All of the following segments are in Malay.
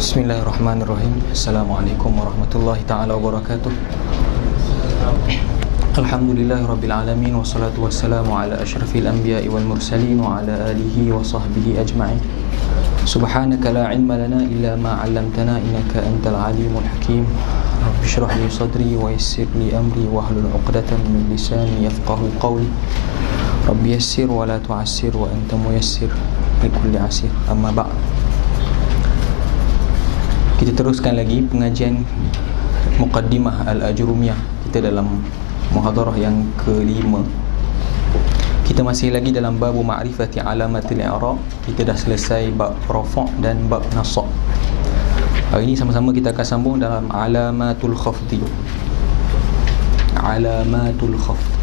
Bismillahirrahmanirrahim. Assalamualaikum warahmatullahi ta'ala wabarakatuh. Alhamdulillahirabbil alamin, wassalatu wassalamu ala asyrafil anbiya'i wal mursalin wa ala alihi wa sahbihi ajma'in. Subhanaka la ilma lana illa ma 'allamtana innaka antal alimul hakim. Rabbi shrah li sadri wa yassir li amri wahlul 'uqdatam min lisani yafqahu qawli. Rabbi yassir wa la tu'assir wa anta muyassir li kulli 'asir. Amma ba'd. Kita teruskan lagi pengajian Muqaddimah Al-Ajrumiyah kita dalam muhadarah yang kelima. Kita masih lagi dalam bab ma'rifati alamatil i'rab. Kita dah selesai bab rafa' dan bab nasab. Hari ini sama-sama kita akan sambung dalam alamatul khafdi. Alamatul khafd.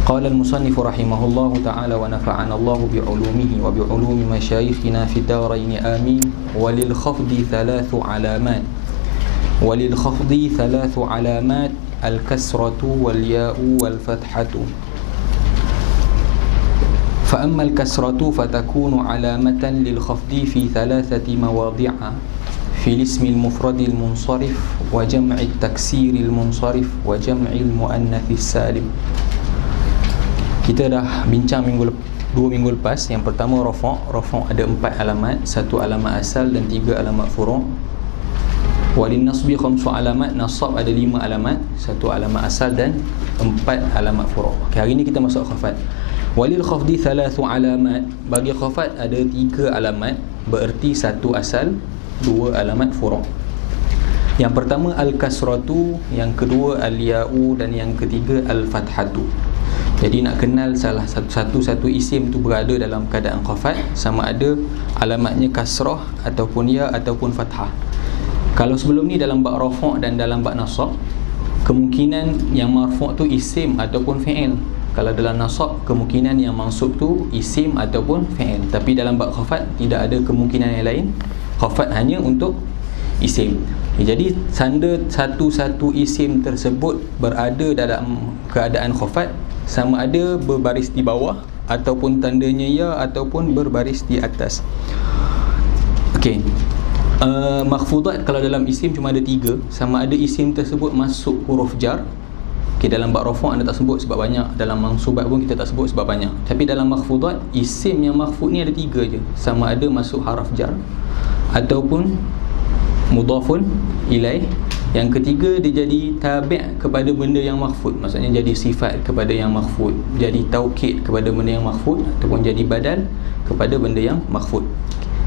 قال المصنف رحمه الله تعالى ونفعنا الله بعلومه وبعلوم مشايخنا في الدارين آمين. وللخفض ثلاث علامات. وللخفض ثلاث علامات: الكسرة والياء والفتحة. فأما الكسرة فتكون علامة للخفض في ثلاثة مواضع: في الاسم المفرد المنصرف وجمع التكسير المنصرف وجمع المؤنث السالم. Kita dah bincang dua minggu lepas. Yang pertama rafa' ada 4 alamat, 1 alamat asal dan 3 alamat furu'. Walin nasbi 5 alamat, nasab ada 5 alamat, 1 alamat asal dan 4 alamat furu'. Okay, hari ni kita masuk khafat. Walil khafdi 3 alamat. Bagi khafat ada 3 alamat, bererti 1 asal, 2 alamat furu'. Yang pertama al-kasratu, yang kedua al-ya'u dan yang ketiga al-fathatu. Jadi nak kenal salah satu isim tu berada dalam keadaan khafat, sama ada alamatnya kasrah ataupun ya ataupun fathah. Kalau sebelum ni dalam bab rafa' dan dalam bab nasab, kemungkinan yang marfu' tu isim ataupun fi'il. Kalau dalam nasab, kemungkinan yang mansub tu isim ataupun fi'il. Tapi dalam bab khafat tidak ada kemungkinan yang lain. Khafat hanya untuk isim. Jadi sanda satu-satu isim tersebut berada dalam keadaan khafat, sama ada berbaris di bawah ataupun tandanya ya ataupun berbaris di atas. Okey. Makhfudat kalau dalam isim cuma ada 3, sama ada isim tersebut masuk huruf jar. Okey, dalam bab rafa' anda tak sebut sebab banyak, dalam mansubat pun kita tak sebut sebab banyak. Tapi dalam makhfudat, isim yang makhfud ni ada 3 je, sama ada masuk haraf jar ataupun mudhafun ilaih. Yang ketiga, dia jadi tabi' kepada benda yang makhfud, maksudnya jadi sifat kepada yang makhfud, jadi taukid kepada benda yang makhfud, ataupun jadi badal kepada benda yang makhfud.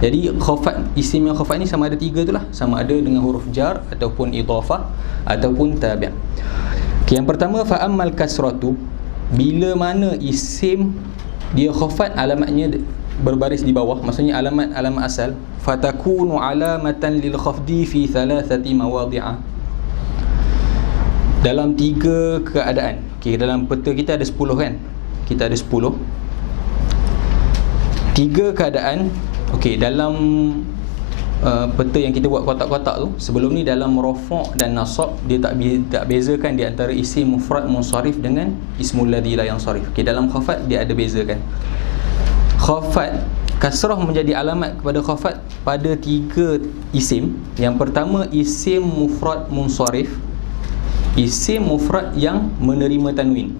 Jadi khafat, isim yang khafat ni sama ada 3 tu lah, sama ada dengan huruf jar ataupun idhafah ataupun tabi'. Okay, yang pertama, fa'ammal kasratu, bila mana isim dia khafat, alamatnya berbaris di bawah, maksudnya alamat asal, fatakunu alamatan lil khafdi fi 3 mawadhi'a, dalam 3 keadaan. Okey, dalam peta kita ada 10 kan? Kita ada 10. 3 keadaan. Okey, dalam peta yang kita buat kotak-kotak tu, sebelum ni dalam rafa' dan nasab, dia tak bezakan di antara isim mufrad munsharif dengan ismul ladzi la yansharif. Okey, dalam khafat dia ada bezakan. Khafat, kasrah menjadi alamat kepada khafat pada 3 isim. Yang pertama, isim mufrad munsharif, isim mufrad yang menerima tanwin.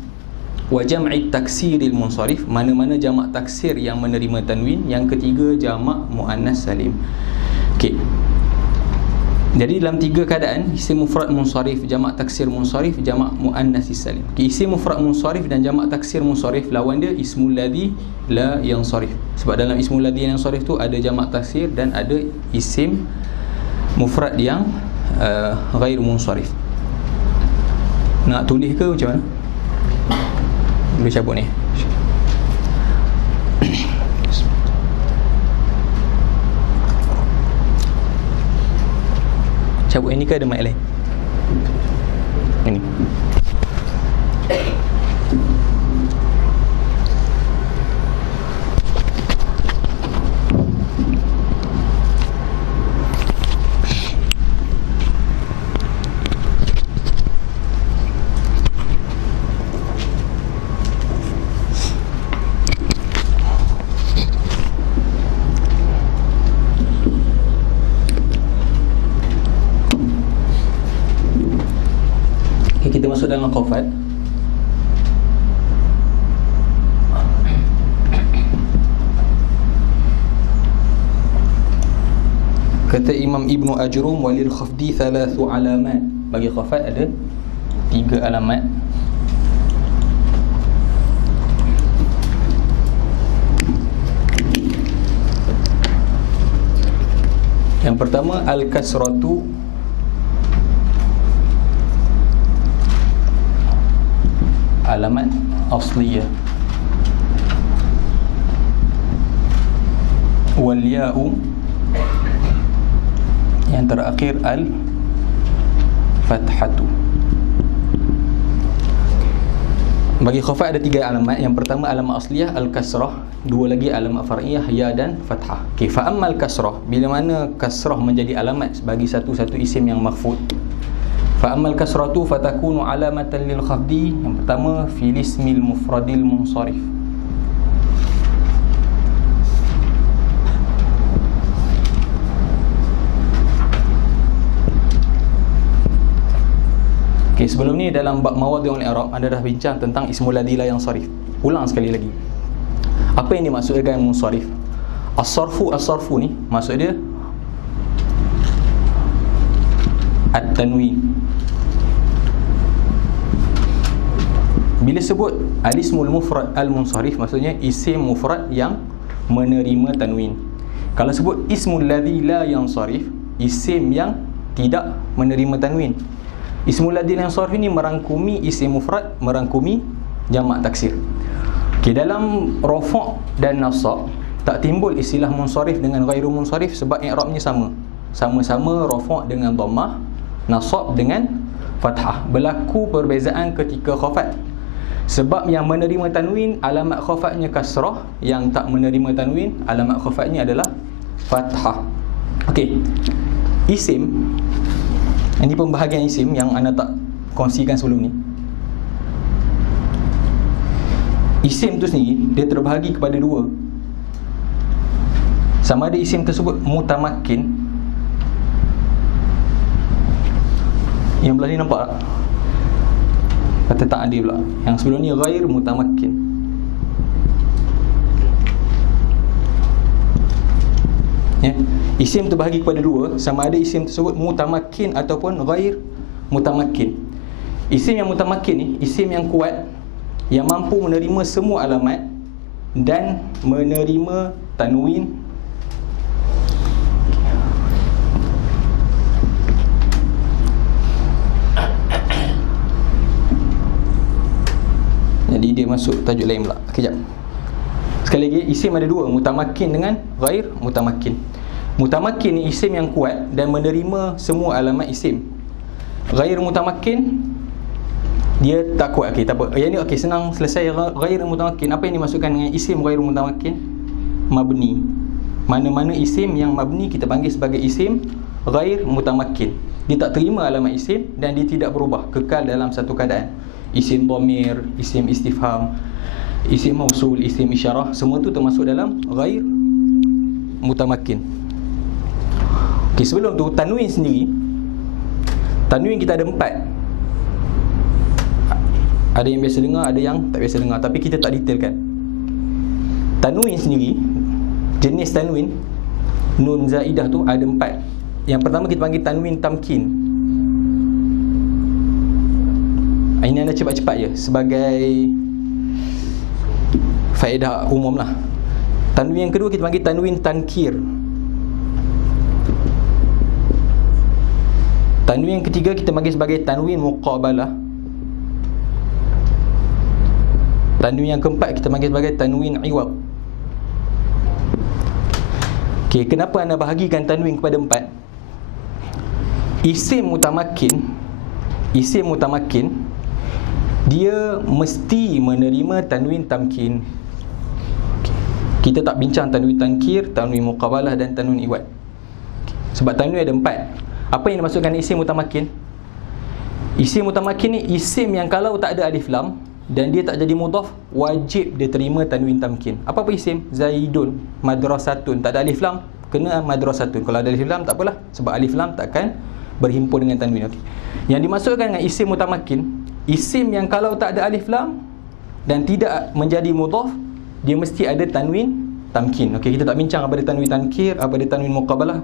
Wa jam'i taksiril munsharif, mana-mana jamak taksir yang menerima tanwin. Yang ketiga, jamak muannas salim. Okey. Jadi dalam 3 keadaan, isim mufrad munsharif, jamak taksir munsharif, jamak muannas salim. Okay, isim mufrad munsharif dan jamak taksir munsharif, lawan dia ismul ladzi la yansharif. Sebab dalam ismul ladzi la yansharif tu ada jamak taksir dan ada isim mufrad yang ghair munsharif. Nak tulis ke macam mana? Boleh cabut ni. Cabut ini ke ada mic lain? Ini. Kita masuk dalam khafat. Kata Imam Ibnu Ajrum, walil khafdi thalathu alamat. Bagi khafat ada 3 alamat. Yang pertama al-kasratu, alamat asliyah. Wal ya'u, yang terakhir al-fathatu. Bagi khafat ada 3 alamat. Yang pertama alamat asliyah al-kasrah, 2 lagi alamat far'iyah ya dan fathah. Okey, fa ammal kasrah, bila mana kasrah menjadi alamat bagi satu-satu isim yang makhfud. Fa ammal kasratu fatakunu alamatan lil khafdi. Yang pertama fil ismil mufradil munsharif. Okay, sebelum ni dalam bab mawadhi'ul i'rab anda dah bincang tentang ismul ladzi la yansharif. Ulang sekali lagi. Apa yang dimaksudkan dengan munsharif? As-sarfu ni maksud dia at-tanwin. Bila sebut al-ismul mufrad al-munsharif, maksudnya isim mufrad yang menerima tanwin. Kalau sebut ismul ladzi la yansharif, isim yang tidak menerima tanwin. Ismul ladzi la yansharif ini merangkumi isim mufrad, merangkumi jamak taksir. Okey, dalam rafa' dan nasab tak timbul istilah munsharif dengan ghairu munsharif sebab i'rabnya sama. Sama-sama rafa' dengan dhammah, nasab dengan fathah. Berlaku perbezaan ketika khafat. Sebab yang menerima tanwin alamat khafatnya kasrah, yang tak menerima tanwin alamat khafatnya adalah fathah. Okey. Isim, ini pembahagian isim yang anda tak kongsikan sebelum ni. Isim tu sendiri dia terbahagi kepada 2. Sama ada isim tersebut mutamakkin. Yang belah ni nampak tak? Kata tak adil pula. Yang sebelum ni ghair mutamakkin. Ya, isim terbahagi kepada 2. Sama ada isim tersebut mutamakkin ataupun ghair mutamakkin. Isim yang mutamakkin ni isim yang kuat, yang mampu menerima semua alamat dan menerima tanwin. Jadi dia masuk tajuk lain pula. Kejap. Sekali lagi, isim ada 2, mutamakkin dengan ghair mutamakkin. Mutamakkin ni isim yang kuat dan menerima semua alamat isim. Ghair mutamakkin dia tak kuat. Okey, tak apa. Yang ni okey, senang selesai. Ghair mutamakkin, apa yang dimaksudkan dengan isim ghair mutamakkin? Mabni. Mana-mana isim yang mabni kita panggil sebagai isim ghair mutamakkin. Dia tak terima alamat isim dan dia tidak berubah, kekal dalam satu keadaan. Isim dhamir, isim istifham, isim mausul, isim isyarah, semua tu termasuk dalam ghair mutamakkin. Okey, sebelum tu tanwin sendiri. Tanwin kita ada 4. Ada yang biasa dengar, ada yang tak biasa dengar, tapi kita tak detailkan. Tanwin sendiri, jenis tanwin nun zaidah tu ada 4. Yang pertama kita panggil tanwin tamkin. Ini anda cepat-cepat je sebagai faedah umum lah. Tanwin yang kedua kita panggil tanwin tankir. Tanwin yang ketiga kita panggil sebagai tanwin muqabalah. Tanwin yang keempat kita panggil sebagai tanwin iwad. Okey, kenapa anda bahagikan tanwin kepada 4? Isim mutamakkin dia mesti menerima tanwin tamkin. Okay. Kita tak bincang tanwin tankir, tanwin muqabalah dan tanwin iwad. Okay. Sebab tanwin ada 4. Apa yang dimaksudkan isim mutamakkin? Isim mutamakkin ni isim yang kalau tak ada alif lam dan dia tak jadi mudhaf, wajib dia terima tanwin tamkin. Apa isim? Zaidun, madrasatun, tak ada alif lam, kena madrasatun. Kalau ada alif lam tak apalah, sebab alif lam takkan berhimpun dengan tanwin. Okay. Yang dimaksudkan dengan isim mutamakkin, isim yang kalau tak ada alif lam dan tidak menjadi mudhaf, dia mesti ada tanwin tamkin. Okey, kita tak bincang apa dia tanwin tankir, apa dia tanwin muqabalah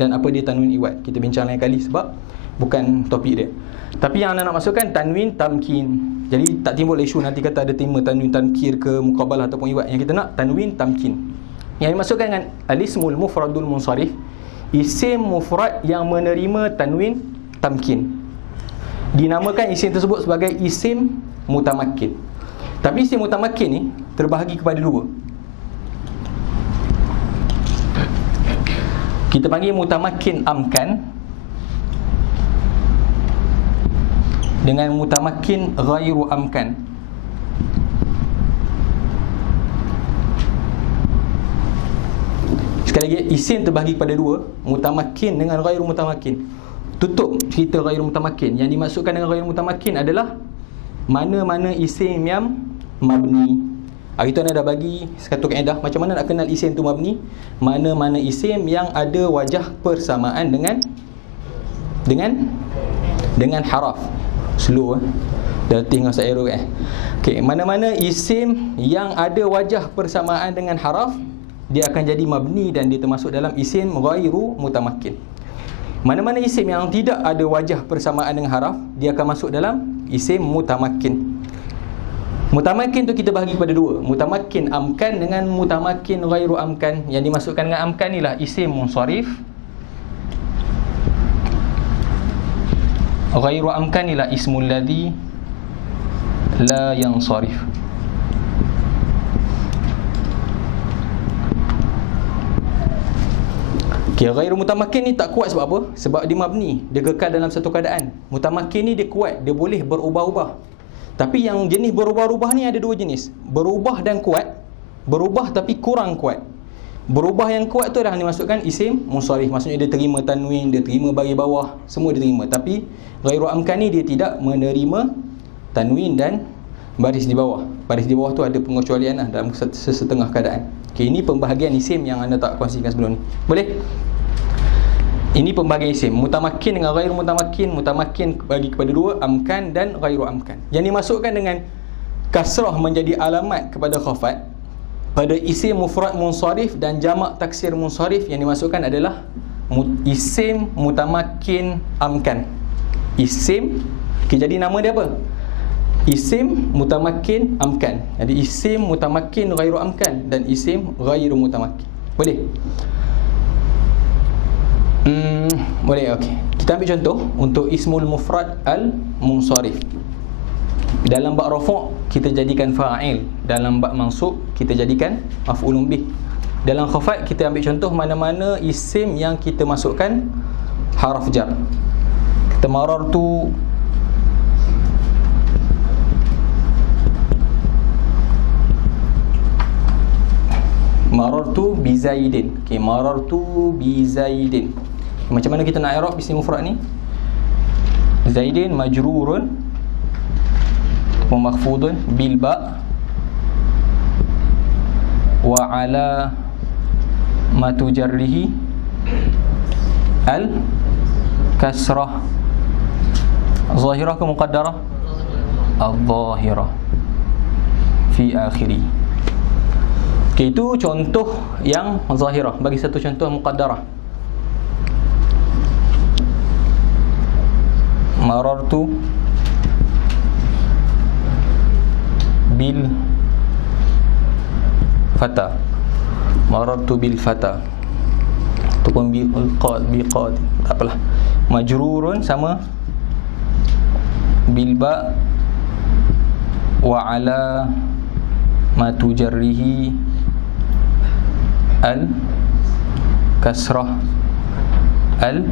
dan apa dia tanwin iwad. Kita bincang lain kali sebab bukan topik dia. Tapi yang anda nak masukkan tanwin tamkin. Jadi tak timbul isu nanti kata ada tema tanwin tankir ke muqabalah ataupun iwad. Yang kita nak tanwin tamkin. Yang dimasukkan dengan alismul mufradul munsharif, isim mufrad yang menerima tanwin tamkin. Dinamakan isim tersebut sebagai isim mutamakkin. Tapi isim mutamakkin ni terbahagi kepada dua. Kita panggil mutamakkin amkan dengan mutamakkin ghairu amkan. Sekali lagi, isim terbahagi kepada dua, mutamakkin dengan ghairu mutamakkin. Tutup cerita ghairu mutamakkin. Yang dimasukkan dengan ghairu mutamakkin adalah mana-mana isim yang mabni. Hari tu anda dah bagi satu kaedah macam mana nak kenal isim tu mabni. Mana-mana isim yang ada wajah persamaan dengan haraf. Slow dah tengok saya error Okey, mana-mana isim yang ada wajah persamaan dengan haraf, dia akan jadi mabni dan dia termasuk dalam isim ghairu mutamakkin. Mana-mana isim yang tidak ada wajah persamaan dengan haraf, dia akan masuk dalam isim mutamakkin. Mutamakkin tu kita bahagi kepada dua, mutamakkin amkan dengan mutamakkin ghairu amkan. Yang dimasukkan dengan amkan ni lah isim munsharif, ghairu amkan ni lah ismul ladzi la yansharif. Okay, ghairu mutamakkin ni tak kuat sebab apa? Sebab dia mabni, dia kekal dalam satu keadaan. Mutamakkin ni dia kuat, dia boleh berubah-ubah. Tapi yang jenis berubah-ubah ni ada dua jenis, berubah dan kuat. Berubah tapi kurang kuat. Berubah yang kuat tu dah dimasukkan isim munsharif, maksudnya dia terima tanwin, dia terima bagi bawah, semua dia terima. Tapi ghairu amkan ni dia tidak menerima tanwin dan baris di bawah. Baris di bawah tu ada pengecualian lah dalam sesetengah keadaan. Okay, ini pembahagian isim yang anda tak kongsikan sebelum ni. Boleh? Ini pembahagian isim mutamakkin dengan ghairu mutamakkin. Mutamakkin bagi kepada dua, amkan dan ghairu amkan. Yang dimasukkan dengan kasrah menjadi alamat kepada khafat pada isim mufrad munsharif dan jamak taksir munsharif, yang dimasukkan adalah isim mutamakkin amkan. Isim, okay, jadi nama dia apa? Isim mutamakkin amkan. Jadi isim mutamakkin ghairu amkan dan isim ghairu mutamakkin. Boleh? Boleh, okey. Kita ambil contoh untuk ismul mufrad al-munsharif. Dalam bab rafa' kita jadikan fa'il, dalam bab mansub kita jadikan maf'ulun bih. Dalam khafat kita ambil contoh mana-mana isim yang kita masukkan haraf jar. Kita marartu bi Zaidin. Okey, marartu bi Zaidin. Macam mana kita nak i'rab isim mufrad ni? Zaidin majrurun wa makhfudun bil ba wa ala matu jarrihi al kasrah. Zahirah ke muqaddarah? Al-zahirah fi akhiri. Okay, itu contoh yang zahirah. Bagi satu contoh muqaddarah. Marartu bil fata. Marartu bil fata. Ataupun biqad. Tak apalah. Majrurun sama bil ba wa ala ma tujarrihi al kasrah al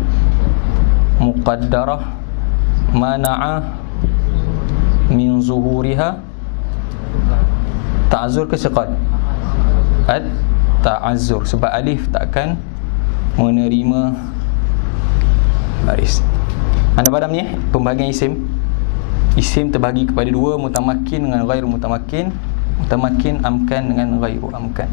muqaddarah mana'a min zuhuriha ta'azzur ke siqat? Ta'azzur, sebab alif takkan menerima baris. Anda faham ni pembahagian isim? Isim terbahagi kepada dua, mutamakkin dengan ghairu mutamakkin, mutamakkin amkan dengan ghairu amkan.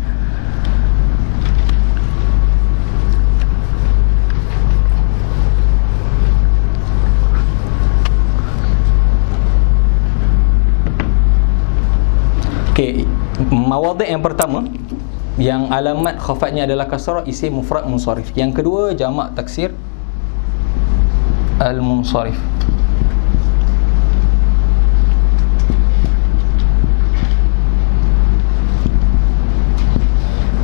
Okey, mawadhi' yang pertama yang alamat khafatnya adalah kasrah, isim mufrad munsharif. Yang kedua jamak taksir al-munsharif.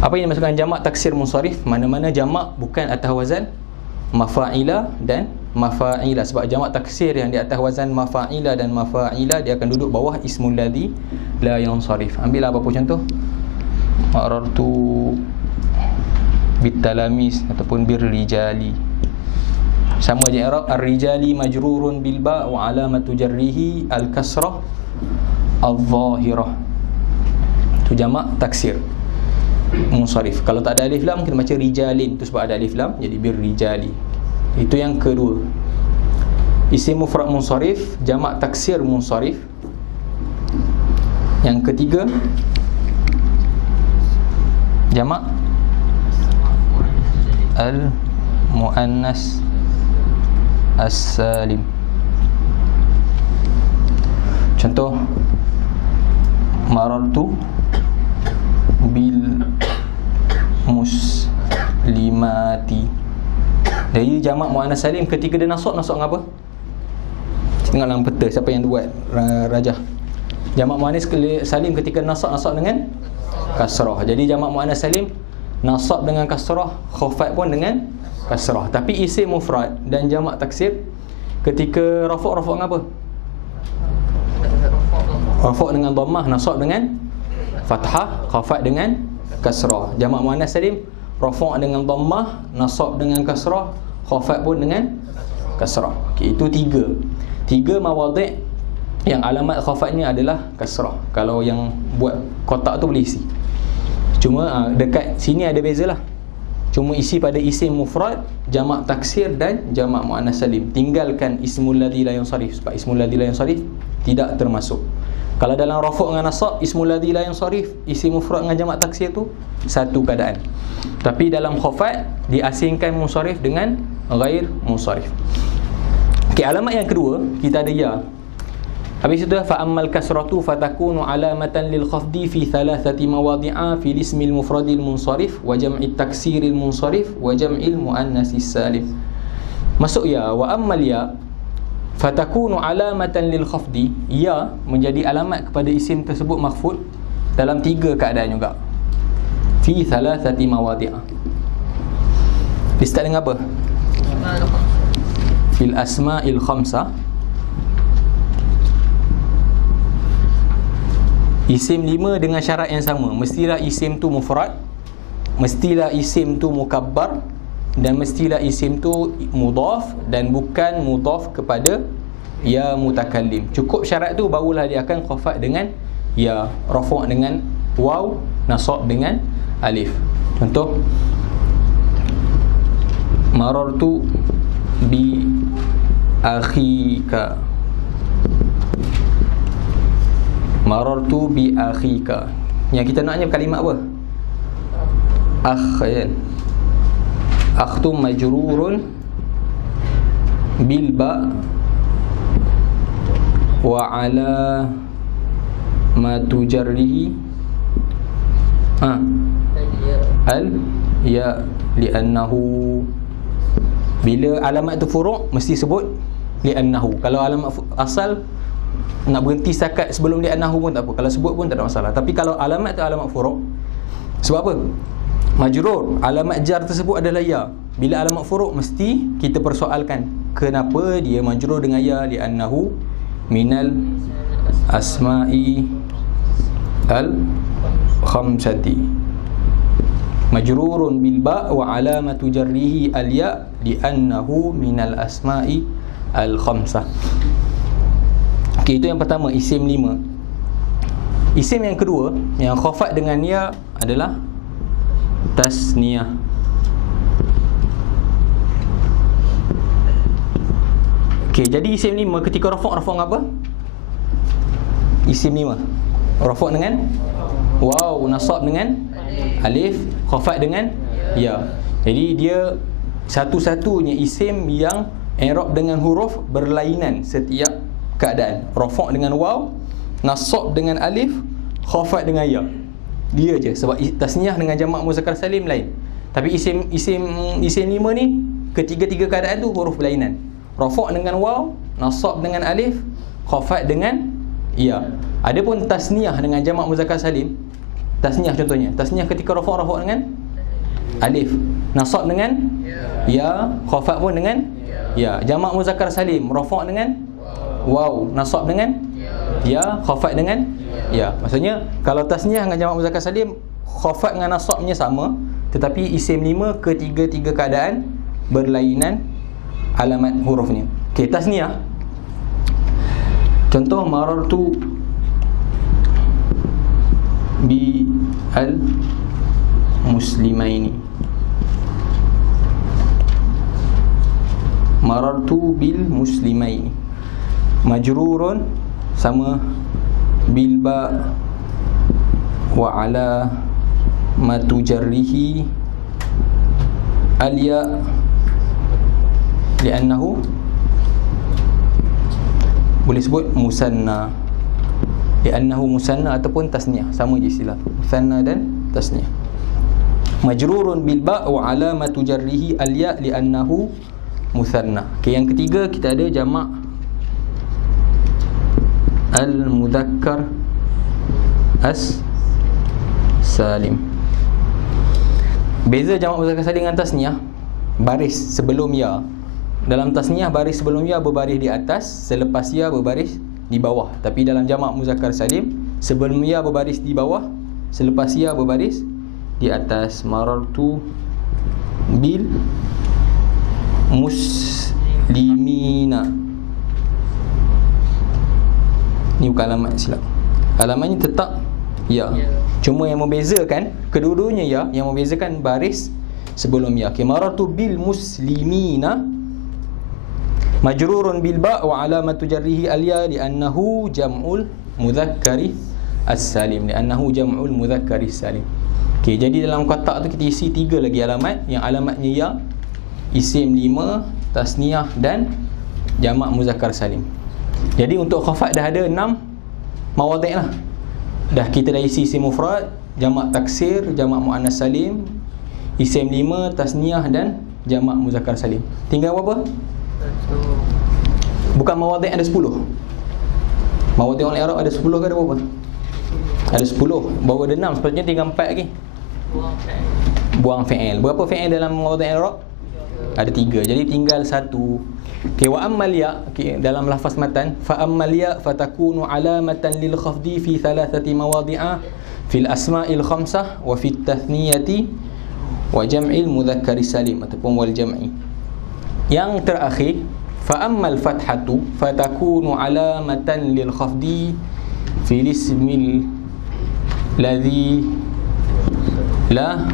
Apa yang dimaksudkan jamak taksir munsharif? Mana-mana jamak bukan atas wazan mafa'ila dan mafa'ila. Sebab jamak taksir yang di atas wazan mafa'ila dan mafa'ila, dia akan duduk bawah ismul ladzi la yansharif. Ambillah apa contoh. Marartu bitalamis ataupun birrijali. Sama je i'rab. Ar-rijali majrurun bil ba' wa alamatu jarrihi al-kasrah adh-dhahirah. Itu jamak taksir munsharif. Kalau tak ada alif lam kita baca rijalin, tu sebab ada alif lam jadi birrijali. Itu yang kedua. Isim mufrad munsharif, jamak taksir munsharif. Yang ketiga jamak al-muannas as-salim. Contoh, marartu bil muslimati. Dari jamak muannas salim ketika dia nasab dengan apa? Tengok dalam peta siapa yang buat rajah. Jamak muannas salim ketika nasab dengan kasrah. Jadi jamak muannas salim nasab dengan kasrah, khafat pun dengan kasrah. Tapi isim mufrad dan jamak taksir ketika rafa' dengan apa? Rafa' dengan dhammah, nasab dengan fathah, khafat dengan kasrah. Jamak muannas salim rafa' dengan dhammah, nasab dengan kasrah, khafat pun dengan kasrah. Okey, itu tiga mawadhi' yang alamat khafatnya adalah kasrah. Kalau yang buat kotak tu boleh isi. Cuma dekat sini ada bezalah. Cuma isi pada isim mufrad, jamak taksir dan jamak muannas salim. Tinggalkan ismul ladzi la yansharif, sebab ismul ladzi la yansharif tidak termasuk. Kalau dalam rafa' dengan nasab, ismul ladzi la yansharif, isim mufrad dengan jamak taksir tu satu keadaan. Tapi dalam khafat diasingkan munsharif dengan ghair munsharif. Okey, alamat yang kedua kita ada ya. Habis itu fa ammal kasratu fatakunu alamatan lil khafdi fi thalathati mawadhi'a fi ismil mufradil munsharif wa jam'i taksiril munsharif wa jam'il muannasis salim. Masuk ya, wa ammal ya fatakunu alamatan lil khafdi, ya menjadi alamat kepada isim tersebut makhfud dalam tiga keadaan juga. Fi thalathati mawadhi'a. Start dengan apa? Fil asma'il khamsah. Isim 5 dengan syarat yang sama. Mestilah isim tu mufrad, mestilah isim tu mukabbar, dan mestilah isim tu mudhaf dan bukan mudhaf kepada ya mutakallim. Cukup syarat tu barulah dia akan khafat dengan ya, rafa' dengan waw, nasab dengan alif. Contoh, marartu bi akhika. Marartu bi akhika. Yang kita naknya kalimat apa? Akh, kan? Akh tu majrurun bil ba wa ala ma tujarrihi al ya li'annahu. Bila alamat tu furu' mesti sebut li'annahu. Kalau alamat asal nak berhenti setakat sebelum li'annahu pun tak apa. Kalau sebut pun tak ada masalah. Tapi kalau alamat tu alamat furu', sebab apa? Majrur, alamat jar tersebut adalah ya. Bila alamat furu' mesti kita persoalkan kenapa dia majrur dengan ya, li'annahu minal asma'i al-khamsati. Majrurun bil ba' wa alamatu jarrihi al-ya li'annahu minal asma'i al-khamsah. Okey, itu yang pertama, isim 5. Isim yang kedua yang khafat dengan ya adalah tasniyah. Okey, jadi isim 5 ketika rafa' dengan apa? Isim 5 rafa' dengan waw, nasab dengan alif, khafat dengan ya. Jadi dia satu-satunya isim yang i'rab dengan huruf berlainan setiap keadaan. Rafa' dengan waw, nasab dengan alif, khafat dengan ya. Dia je, sebab tasniah dengan jamak muzakkar salim lain. Tapi isim lima ni ketiga-tiga keadaan tu huruf berlainan. Rafa' dengan waw, nasab dengan alif, khafat dengan ya. Adapun tasniah dengan jamak muzakkar salim, tasniah contohnya, tasniah ketika rafa' dengan alif, nasab dengan ya, khafat pun dengan ya. Jamak muzakkar salim, rafa' dengan waw, nasab dengan ya, khafat dengan ya. Maksudnya kalau tasniah dengan jamak muzakkar salim, khafat dengan nasabnya sama, tetapi isim lima ketiga-tiga keadaan berlainan alamat hurufnya. Okey, tasniah. Contoh, marartu bi al muslimaini. Marartu bil muslimaini. Majrurun sama bil ba wa ala matujarrihi al ya li'annahu, boleh sebut musanna, li'annahu musanna ataupun tasniah, sama je istilah musanna dan tasniah. Majrurun bil ba wa ala matujarrihi al ya li'annahu musanna. Okey, yang ketiga kita ada jamak al-mudzakkar as-salim. Beza jamak muzakkar salim dengan tasniah, baris sebelum ya. Dalam tasniah baris sebelum ya berbaris di atas, selepas ya berbaris di bawah. Tapi dalam jamak muzakkar salim, sebelum ya berbaris di bawah, selepas ya berbaris di atas. Marartu bil muslimina. Ni bukan alamat silap. Alamatnya tetap ya. Cuma yang membezakan kedua-duanya ya, yang membezakan baris sebelum ya. Okay, marartu bil muslimina majrurun bil ba wa alamatu jarrihi al ya li'annahu jam'ul mudzakkari as-salim, li'annahu jam'ul mudzakkari as-salim. Okey, jadi dalam kotak tu kita isi 3 lagi alamat, yang alamatnya ya, isim 5, tasniah dan jamak muzakkar salim. Jadi untuk khafat dah ada 6 mawadhi' lah. Dah kita dah isi isim mufrad, jamak taksir, jamak muannas salim, isim 5, tasniah dan jamak muzakkar salim. Tinggal berapa? Bukan mawadhi' ada 10. Mawadhi' al-i'rab ada 10 ke ada berapa? Ada 10. Baru ada 6, sepatutnya tinggal 4 lagi. Buang fi'il. Berapa fi'il dalam mawadhi' al-i'rab? Ada 3. Jadi tinggal 1. Okey, wa ammal ya, okay, dalam lafaz matan, fa ammal ya fatakunu alamatan lil khafdi fi thalathati mawadhi'a fil asma'il khamsah wa fit tathniyati wa jam'il mudzakkari salim ataupun wal jam'i. Yang terakhir, fa ammal fathatu fatakunu alamatan lil khafdi fil ismil ladzi la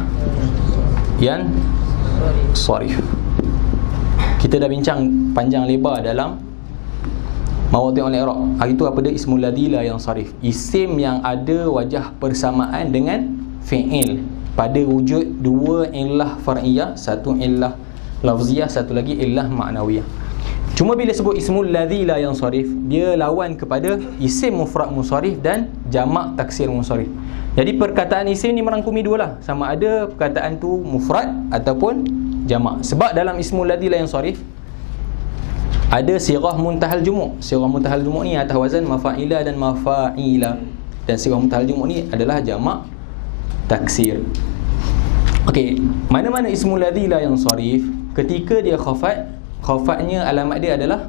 yan sarif. Kita dah bincang panjang lebar dalam mawadhi' al-i'rab. Hari tu apa dia? Ismul ladzi la yansarif. Isim yang ada wajah persamaan dengan fi'il pada wujud 2 illah far'iyah, satu illah lafziyah, satu lagi illah ma'nawiyah. Cuma bila sebut ismul ladzi la yansarif, dia lawan kepada isim mufrad munsharif dan jamak taksir munsharif. Jadi perkataan isim ni merangkumi 2 lah, sama ada perkataan tu mufrad ataupun jamak. Sebab dalam ismul ladzi la yansarif ada sirah muntahal jumu'. Sirah muntahal jumu' ni atas wazan mafa'ila dan mafa'ila. Dan sirah muntahal jumu' ni adalah jamak taksir. Okey, mana-mana ismul ladzi la yansarif, ketika dia khafat, khafatnya alamat dia adalah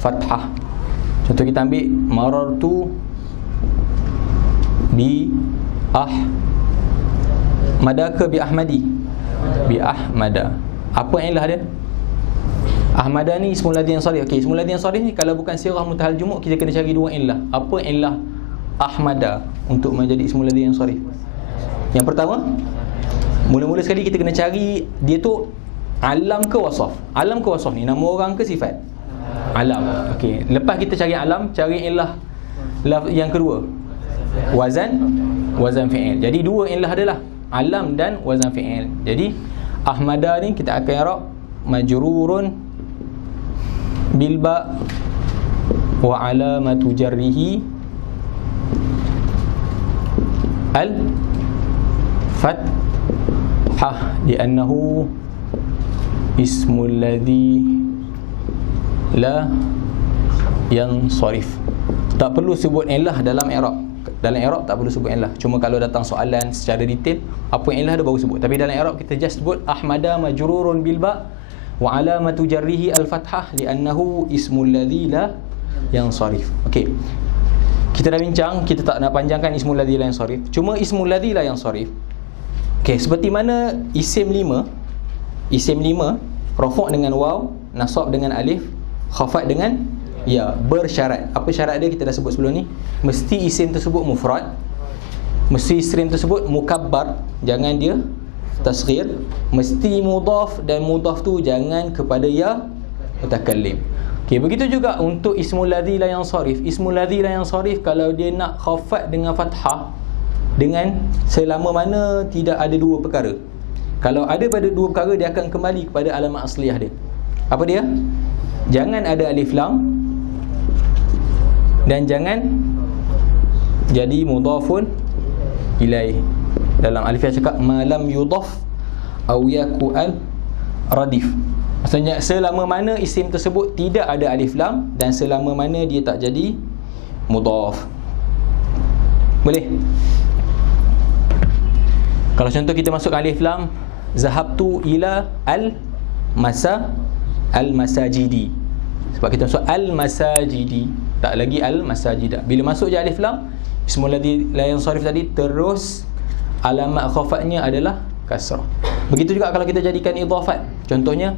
fathah. Contoh kita ambil marartu bi madaka bi ahmadi, bi ahmada. Apa ilah dia? Ahmada ni ismul ladzi yansarif. Okey, ismul ladzi yansarif ni kalau bukan sirah muntahal jumu' kita kena cari 2 ilah. Apa ilah ahmada untuk menjadi ismul ladzi yansarif? Yang pertama, mula-mula sekali kita kena cari dia tu alam ke wasaf. Alam ke wasaf ni nama orang ke sifat? Alam. Okey, lepas kita cari alam, cari ilah yang kedua, wazan fi'il. Jadi 2 ilah adalah alam dan wazan fi'il. Jadi ahmada ni kita akan i'rab majrurun bil ba wa alamatu jarrihi al-fathah li'annahu ismul ladzi la yansarif. Tak perlu sebut illah dalam i'rab. Dalam i'rab tak perlu sebut illah. Cuma kalau datang soalan secara detail, apa yang illah dia baru sebut. Tapi dalam i'rab kita just sebut Ahmada majrurun bil ba wa alamatu jarrihi al-fathah li'annahu ismul ladzi la yansarif. Okey. Kita dah bincang, kita tak nak panjangkan ismul ladzi la yansarif. Cuma ismul ladzi la yansarif. Okey, seperti mana isim 5 rafa' dengan waw, nasab dengan alif, khafat dengan ya, bersyarat. Apa syarat dia kita dah sebut sebelum ni? Mesti isim tersebut mufrad, mesti isim tersebut mukabbar, jangan dia tasghir, mesti mudhaf, dan mudhaf tu jangan kepada ya mutakallim. Okey, begitu juga untuk ismul ladzi la yansarif. Ismul ladzi la yansarif kalau dia nak khafat dengan fathah, dengan selama mana tidak ada dua perkara. Kalau ada pada dua perkara, dia akan kembali kepada alamat asliah dia. Apa dia? Jangan ada alif lam, dan jangan jadi mudhafun ilaih. Dalam Alfiah cakap malam yudhaf au yaku al radif. Maksudnya selama mana isim tersebut tidak ada alif lam, dan selama mana dia tak jadi mudhaf. Boleh? Kalau contoh kita masuk alif lam, zahabtu ila al-masajidi. Sebab kita masuk al-masajidi, tak lagi al-masajidah. Bila masuk je alif lam, ismul ladzi la yansarif tadi, terus alamat khafatnya adalah kasrah. Begitu juga kalau kita jadikan idhafat. Contohnya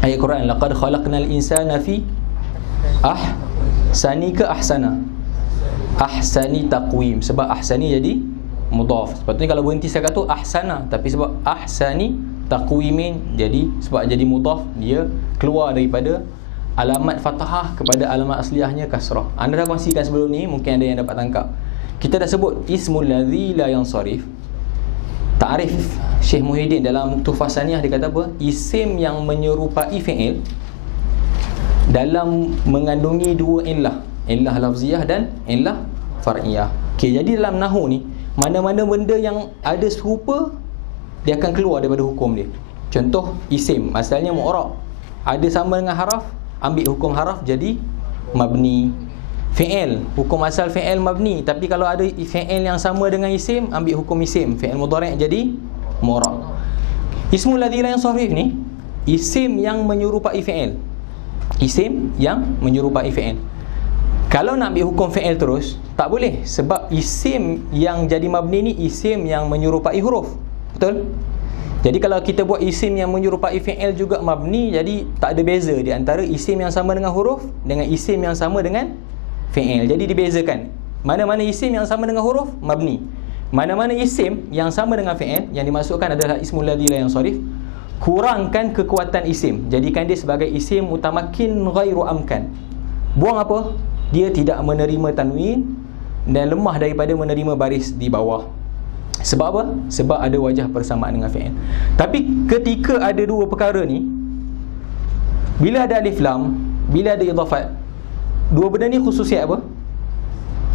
ayat Quran, laqad khalaqnal insana fi ahsani ke ahsana, ahsani taqwim. Sebab ahsani jadi mudhaf. Sepatutnya kalau berhenti setakat tu ahsana, tapi sebab ahsani taqwimin, jadi sebab jadi mudhaf, dia keluar daripada alamat fathah kepada alamat asliahnya kasrah. Anda dah kongsikan sebelum ni, mungkin ada yang dapat tangkap. Kita dah sebut ismul ladzi la yansarif. Ta'rif Syekh Muhyiddin dalam Tuhfah Saniyah, dia kata apa? Isim yang menyerupai fi'il dalam mengandungi dua illah, illah lafziyah dan illah far'iyah. Okey, jadi dalam nahwu ni, mana-mana benda yang ada serupa, dia akan keluar daripada hukum dia. Contoh isim asalnya mu'rab, ada sama dengan haraf, ambil hukum haraf jadi mabni. Fi'il, hukum asal fi'il mabni, tapi kalau ada fi'il yang sama dengan isim, ambil hukum isim, fi'il mudhari' jadi mu'rab. Ismul ladzi la yansarif ni isim yang menyerupai fi'il. Isim yang menyerupai fi'il. Kalau nak ambil hukum fi'il terus, tak boleh, sebab isim yang jadi mabni ni isim yang menyerupai huruf. Betul? Jadi kalau kita buat isim yang menyerupai fi'il juga mabni, jadi tak ada beza di antara isim yang sama dengan huruf dengan isim yang sama dengan fi'il. Jadi dibezakan. Mana-mana isim yang sama dengan huruf, mabni. Mana-mana isim yang sama dengan fi'il, yang dimasukkan adalah ismul ladzi la yansarif, kurangkan kekuatan isim, jadikan dia sebagai isim mutamakin ghairu amkan. Buang apa? Dia tidak menerima tanwin dan lemah daripada menerima baris di bawah. Sebab apa? Sebab ada wajah persamaan dengan fi'il. Tapi ketika ada dua perkara ni, bila ada alif lam, bila ada idhafat, dua benda ni khususiat apa?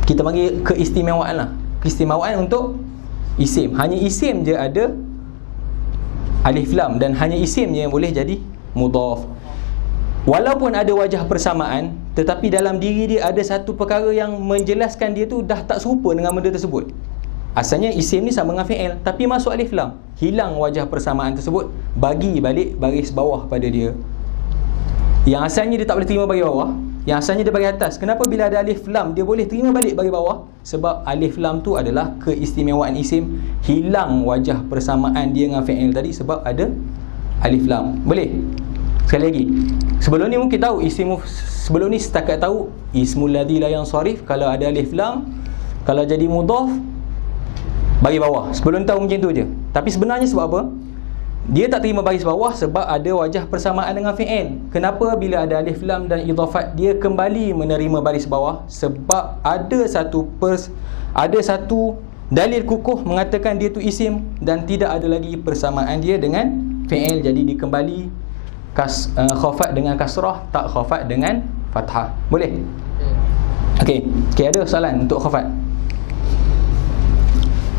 Kita panggil keistimewaan lah. Keistimewaan untuk isim. Hanya isim je ada alif lam, dan hanya isim je yang boleh jadi mudhaf. Walaupun ada wajah persamaan, tetapi dalam diri dia ada satu perkara yang menjelaskan dia tu dah tak serupa dengan benda tersebut. Asalnya isim ni sama dengan fi'il, tapi masuk alif lam, hilang wajah persamaan tersebut, bagi balik baris bawah pada dia. Yang asalnya dia tak boleh terima bagi bawah, yang asalnya dia bagi atas. Kenapa bila ada alif lam dia boleh terima balik bagi bawah? Sebab alif lam tu adalah keistimewaan isim, hilang wajah persamaan dia dengan fi'il tadi sebab ada alif lam. Boleh? Sekali lagi, sebelum ni mungkin tahu isim, sebelum ni setakat tahu ismul ladzi la yansarif, kalau ada alif lam, kalau jadi mudhaf bagi bawah. Sebelum tahu macam tu je. Tapi sebenarnya sebab apa? Dia tak terima baris bawah sebab ada wajah persamaan dengan fi'il. Kenapa bila ada alif lam dan idhafat dia kembali menerima baris bawah? Sebab ada satu dalil kukuh mengatakan dia tu isim dan tidak ada lagi persamaan dia dengan fi'il. Jadi dikembali khafat dengan kasrah, tak khafat dengan fathah. Boleh? Okey, ada soalan untuk khafat?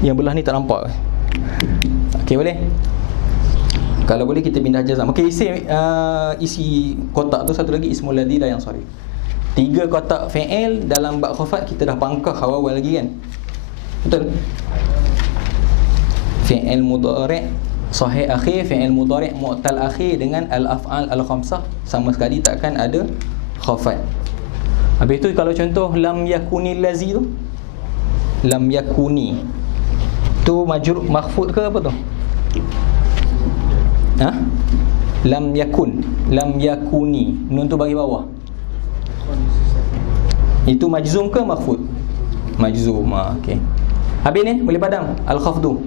Yang belah ni tak nampak. Okey, boleh? Kalau boleh kita pindah jazam. Okey, isi kotak tu satu lagi ismul ladzi la yansarif. 3 kotak fi'il dalam bab khafat kita dah pangkah awal lagi kan? Betul? Fi'il mudhari' sahih akhir, fi'il mudhari' mu'tal akhir dengan al-af'al al-khamsah sama sekali takkan ada khafat. Habis tu kalau contoh lam yakunil lazi tu, lam yakuni tu majrur makhfud ke apa tu? Ha? Lam yakun, lam yakuni, nun tu bagi bawah. Itu majzum ke makhfud? Majzum. Okey. Habis ni boleh padam al-khafdu.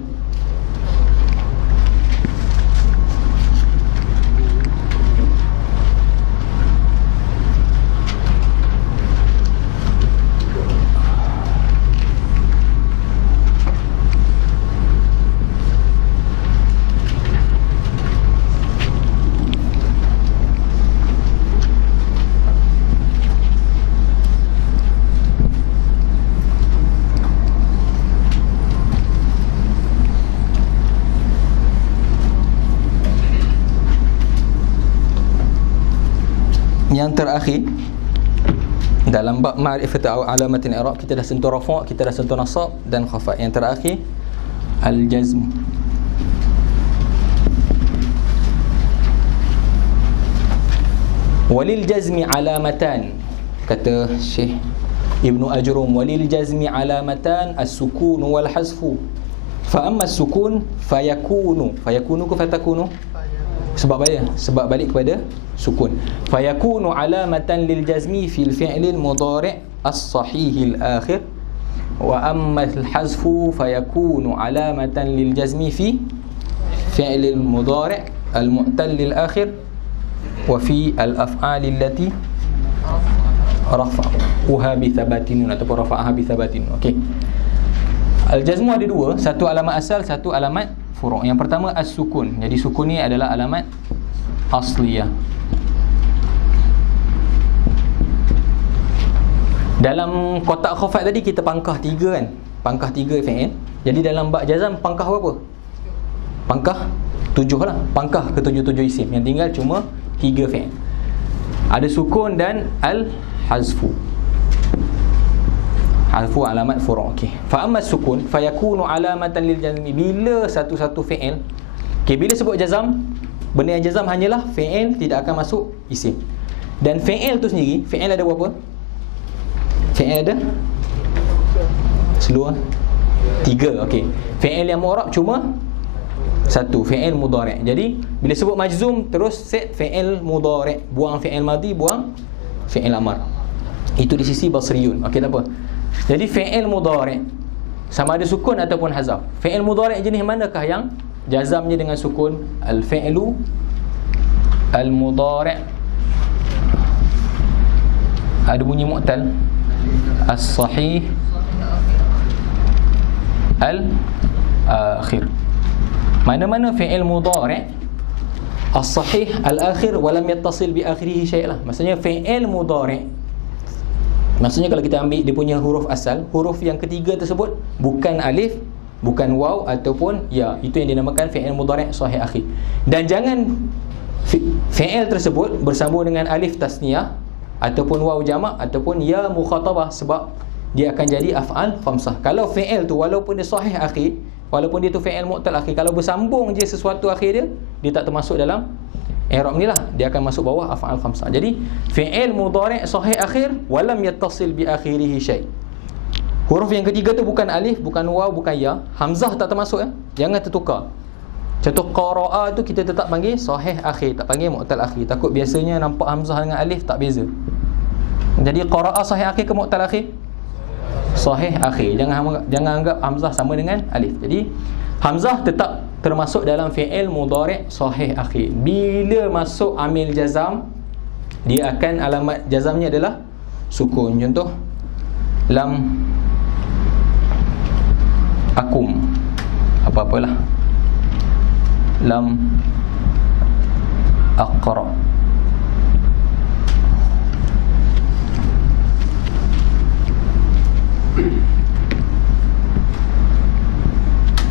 Yang terakhir dalam bab ma'rifat alamatin i'rab kita dah sentuh rafa', kita dah sentuh nasab dan khafat. Yang terakhir al-jazm. Walil jazmi alamatan, kata Syekh Ibnu Ajrum, walil jazmi alamatan as-sukun wal hazfu. Fa amma as-sukun fayakunu ke fatakunu? Sebab balik kepada sukun. Fayakunu alamatan lil jazmi fil fi'lil mudhari' as-sahih al-akhir, wa amma al-hazfu fayakunu alamatan lil jazmi fi fi'lil mudhari' al-mu'tal al-akhir wa fi al-af'al allati rafa'uha bi thabatin ataupun rafa'aha bi thabatin. Okey. Al-jazmu ada 2, satu alamat asal, satu alamat furu'. Yang pertama as-sukun. Jadi sukun ni adalah alamat asliyah. Dalam kotak khafat tadi kita pangkah 3 kan? Pangkah 3 fi'il. Jadi dalam bab jazam pangkah berapa? Pangkah 7 lah. Pangkah ke 7 isim. Yang tinggal cuma 3 fi'il. Ada sukun dan al-hazfu. Hazfu alamat furu'. Okey. Fa amma sukun fayakunu alamatan lil jazmi. Bila satu-satu fi'il, okey, bila sebut jazam, benda yang jazam hanyalah fi'il, tidak akan masuk isim. Dan fi'il tu sendiri, fi'il ada berapa? Fi'il ada seluruh 3. Okey. Fi'il yang mu'rab cuma 1, fi'il mudhari'. Jadi bila sebut majzum terus set fi'il mudhari', buang fi'il madhi, buang fi'il amar. Itu di sisi basriyun. Okey, tak apa. Jadi fi'il mudhari' sama ada sukun ataupun hazaf. Fi'il mudhari' jenis manakah yang jazamnya dengan sukun? Al-fi'lu al-mudhari' ada bunyi mu'tal, as-sahih al-akhir. Mana-mana fi'il mudhari' as-sahih al-akhir walam yattasil bi akhirih syai' lah. Maksudnya fi'il mudhari', maksudnya kalau kita ambil dia punya huruf asal, huruf yang ketiga tersebut bukan alif, bukan waw ataupun ya, itu yang dinamakan fi'il mudhari' sahih akhir. Dan jangan fi'il tersebut bersambung dengan alif tasniyah ataupun waw jamak ataupun ya mukhatabah, sebab dia akan jadi af'al khamsah. Kalau fi'il tu walaupun dia sahih akhir, walaupun dia tu fi'il mu'tal akhir, kalau bersambung je sesuatu akhir dia tak termasuk dalam i'rab ni lah, dia akan masuk bawah af'al khamsah. Jadi fi'il mudhari' sahih akhir walam yattasil bi akhirih syai'. Huruf yang ketiga tu bukan alif, bukan waw, bukan ya, hamzah tak termasuk ya. Jangan tertukar. Contoh qara'a tu kita tetap panggil sahih akhir, tak panggil mu'tal akhir. Takut biasanya nampak hamzah dengan alif tak beza. Jadi qara'a sahih akhir ke mu'tal akhir? Sahih akhir. Jangan anggap hamzah sama dengan alif. Jadi hamzah tetap termasuk dalam fi'il mudhari' sahih akhir. Bila masuk amil jazam, dia akan alamat jazamnya adalah sukun. Contoh lam akum, apa-apalah, lam aqra.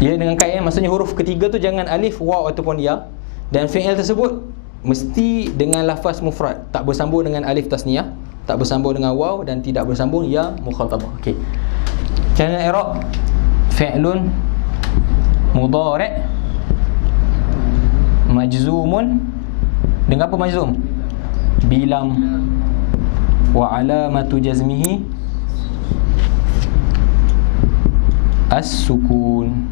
Ya, dengan kaedah maksudnya huruf ketiga tu jangan alif, waw ataupun ya. Dan fi'il tersebut mesti dengan lafaz mufrad, tak bersambung dengan alif tasniyah, tak bersambung dengan waw dan tidak bersambung ya mukhatabah. Okey. Cara i'rab fi'lun mudhari' majzumun dengan apa majzum? Bilam wa alamatu jazmihi as-sukun.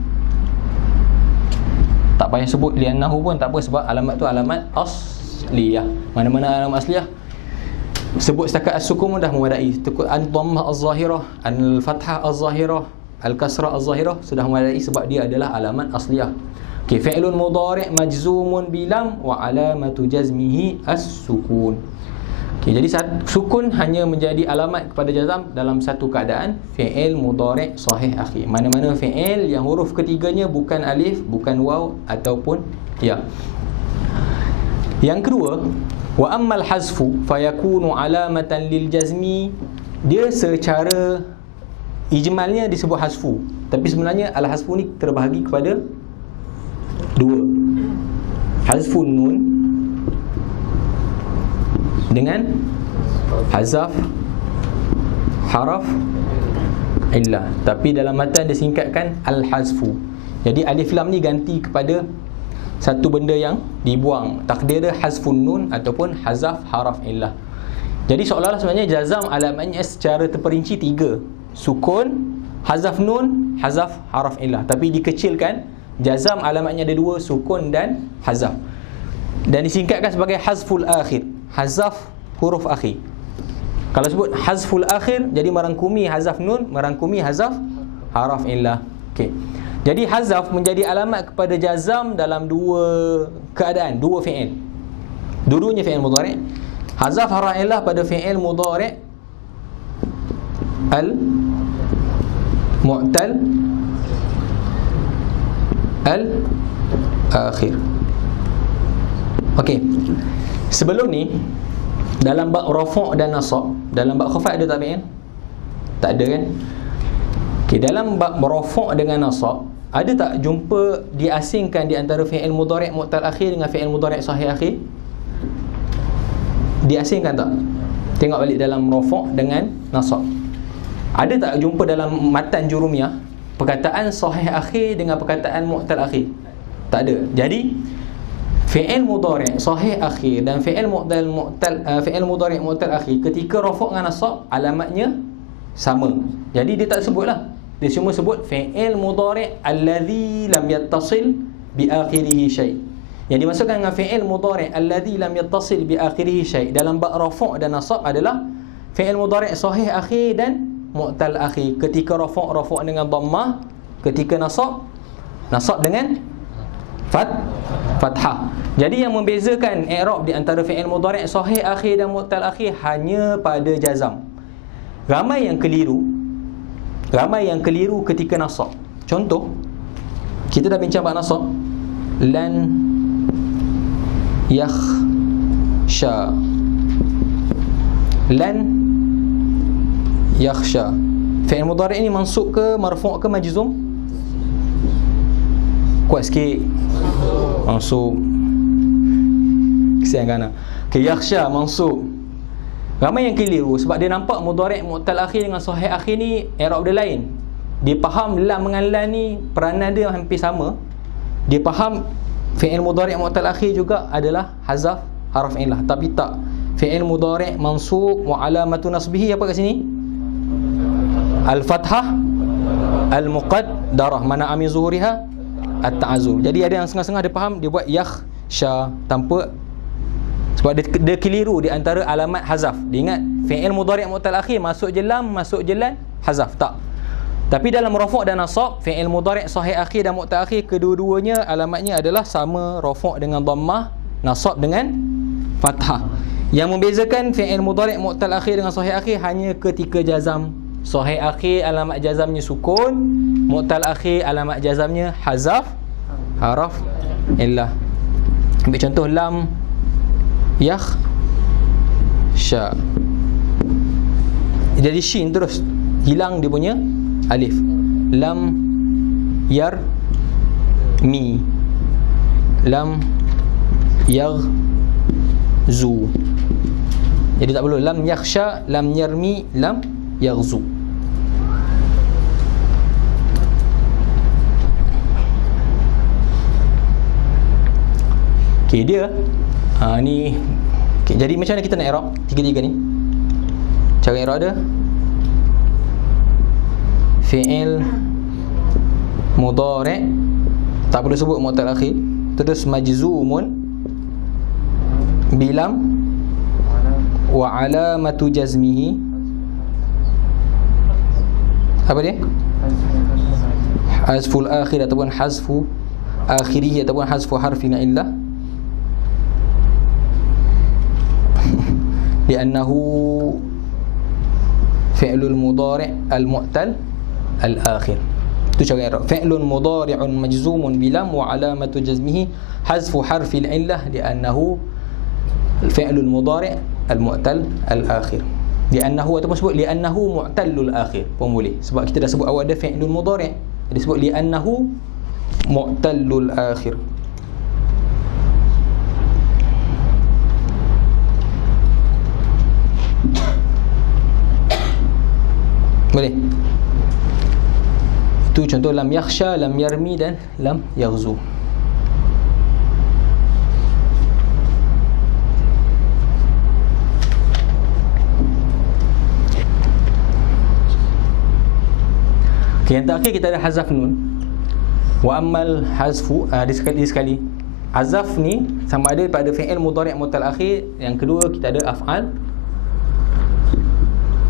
Tak payah sebut li'annahu pun tak apa, sebab alamat tu alamat asliyah. Mana-mana alamat asliyah sebut setakat as-sukun dah memadai. An-dhammah az-zahirah, al-fathah az-zahirah, al-kasrah az-zahirah sudah memadai sebab dia adalah alamat asliyah. Okey, fi'lun mudhari' majzumun bilam wa alamatu jazmihi as-sukun. Okey, jadi sukun hanya menjadi alamat kepada jazam dalam satu keadaan, fi'il mudhari' sahih akhir. Mana-mana fi'il yang huruf ketiganya bukan alif, bukan waw ataupun ya. Yang kedua, wa ammal hazfu fayakunu alamatan lil jazmi. Dia secara ijmalnya disebut hazfu, tapi sebenarnya al hazfu ni terbahagi kepada dua. Hazfun nun dengan hazaf haraf illah, tapi dalam matan dia singkatkan al-hazfu. Jadi alif lam ni ganti kepada satu benda yang dibuang, takdir dia hazfun nun ataupun hazaf haraf illah. Jadi seolah-olah sebenarnya jazam alamatnya secara terperinci tiga: sukun, hazaf nun, hazaf haraf illah. Tapi dikecilkan, jazam alamatnya ada dua, sukun dan hazaf, dan disingkatkan sebagai hazful akhir, hazaf huruf akhir. Kalau sebut hazful akhir, jadi merangkumi hazaf nun, merangkumi hazaf haraf illah. Okey. Jadi hazaf menjadi alamat kepada jazam dalam dua keadaan, dua fi'il. Dua-duanya fi'il mudhari'. Hazaf haraf illah pada fi'il mudhari' al-mu'tal al-akhir. Okey. Sebelum ni dalam bab rafa' dan nasab, dalam bab khafat ada tak fi'il? Tak ada kan? Okey, dalam bab rafa' dengan nasab, ada tak jumpa diasingkan di antara fi'il mudhari' mu'tal akhir dengan fi'il mudhari' sahih akhir? Diasingkan tak? Tengok balik dalam rafa' dengan nasab. Ada tak jumpa dalam matan jurumiyah perkataan sahih akhir dengan perkataan mu'tal akhir? Tak ada. Jadi fi'il mudhari' sahih akhir dan fi'il mudhari' mu'tal akhir ketika rafa' dengan nasab alamatnya sama. Jadi dia tak sebutlah. Dia cuma sebut fi'il mudhari' alladhi lam yattasil bi akhirih syai'. Yang dimaksudkan dengan fi'il mudhari' alladhi lam yattasil bi akhirih syai' dalam bab rafa' dan nasab adalah fi'il mudhari' sahih akhir dan mu'tal akhir. Ketika rafa' dengan dhammah, ketika nasab dengan fathah. Jadi yang membezakan i'rab di antara fi'il mudhari' sahih akhir dan mu'tal akhir hanya pada jazam. Ramai yang keliru ketika nasab. Contoh, kita dah bincang bab nasab. Lan yakhsha, lan yakhsha. Fi'il mudhari' ini mansub ke marfu' ke majzum? Kuat sikit. Mansub. Kesian kan? Okay, yakhsha mansub. Ramai yang keliru sebab dia nampak mudhari' mu'tal akhir dengan sahih akhir ni i'rab dia lain. Dia faham lam dengan lan ni peranan dia hampir sama. Dia faham fi'il mudhari' mu'tal akhir juga adalah hazaf haraf illah, tapi tak. Fi'il mudhari' mansub wa alamatu nasbihi apa kat sini? Al-fathah al-muqaddarah, mana ami zuhuriha at-ta'azzur. Jadi ada yang setengah-setengah dia faham, dia buat yakhsha tanpa, sebab dia keliru di antara alamat hazaf. Dia ingat fi'il mudhari' mu'tal akhir masuk je lam, masuk je lan, hazaf. Tak. Tapi dalam rafa' dan nasab, fi'il mudhari' sahih akhir dan mu'tal akhir kedua-duanya alamatnya adalah sama, rafa' dengan dhammah, nasab dengan fathah. Yang membezakan fi'il mudhari' mu'tal akhir dengan sahih akhir hanya ketika jazam. Sahih akhir alamat jazamnya sukun, mu'tal akhir alamat jazamnya hazaf haraf illah. Ambil contoh lam yakhsha, jadi shin terus. hilang dia punya alif. Lam yarmi, lam yaghzu. Jadi tak perlu lam yakhsha, lam yarmi, lam yaghzu. Okey, dia ni okay, jadi macam mana kita nak i'rab tiga-tiga ni? Cara i'rab dia fi'il mudhari', tak perlu sebut mu'tal akhir, terus majzumun bilam wa alamatu jazmihi, apa dia? Hazful akhir ataupun hazfu akhirih ataupun hazfu harfin illah li'annahu fi'lul mudhari' al-mu'tal al-akhir. Itu cara i'rab. Fi'lun mudhari'un majzumun bilam wa alamatu jazmihi hazfu harfil illah li'annahu fi'lul mudhari' al-mu'tal al-akhir. Li'annahu ataupun sebut li'annahu mu'tallul akhir pun boleh, sebab kita dah sebut awal ada fi'lul mudhari', jadi sebut li'annahu mu'tallul akhir. Boleh. Itu contoh lam yakhsha, lam yarmi dan lam yaghzu. Okay, yang terakhir kita ada hazaf nun. Wa ammal hazfu, di sekali hazaf ni sama ada pada fi'il mudhari' mu'tal akhir. Yang kedua kita ada af'al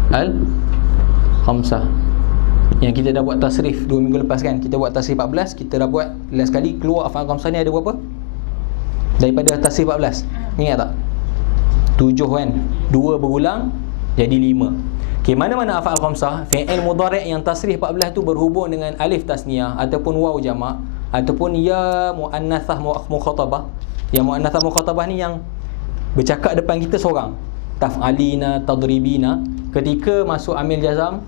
al-khamsah yang kita dah buat tasrif 2 minggu lepas kan. Kita buat tasrif 14, kita dah buat last sekali, keluar af'al khamsah ni ada berapa? Daripada tasrif 14, ingat tak? 7 kan, 2 berulang jadi 5. Okay, mana-mana af'al khamsah, fi'il mudhari' yang tasrif 14 tu berhubung dengan alif tasniyah ataupun waw jamak ataupun ya muannatsah mukhatabah. Yang muannatsah mukhatabah ni yang bercakap depan kita seorang, taf'alina, tadribina, ketika masuk amil jazam,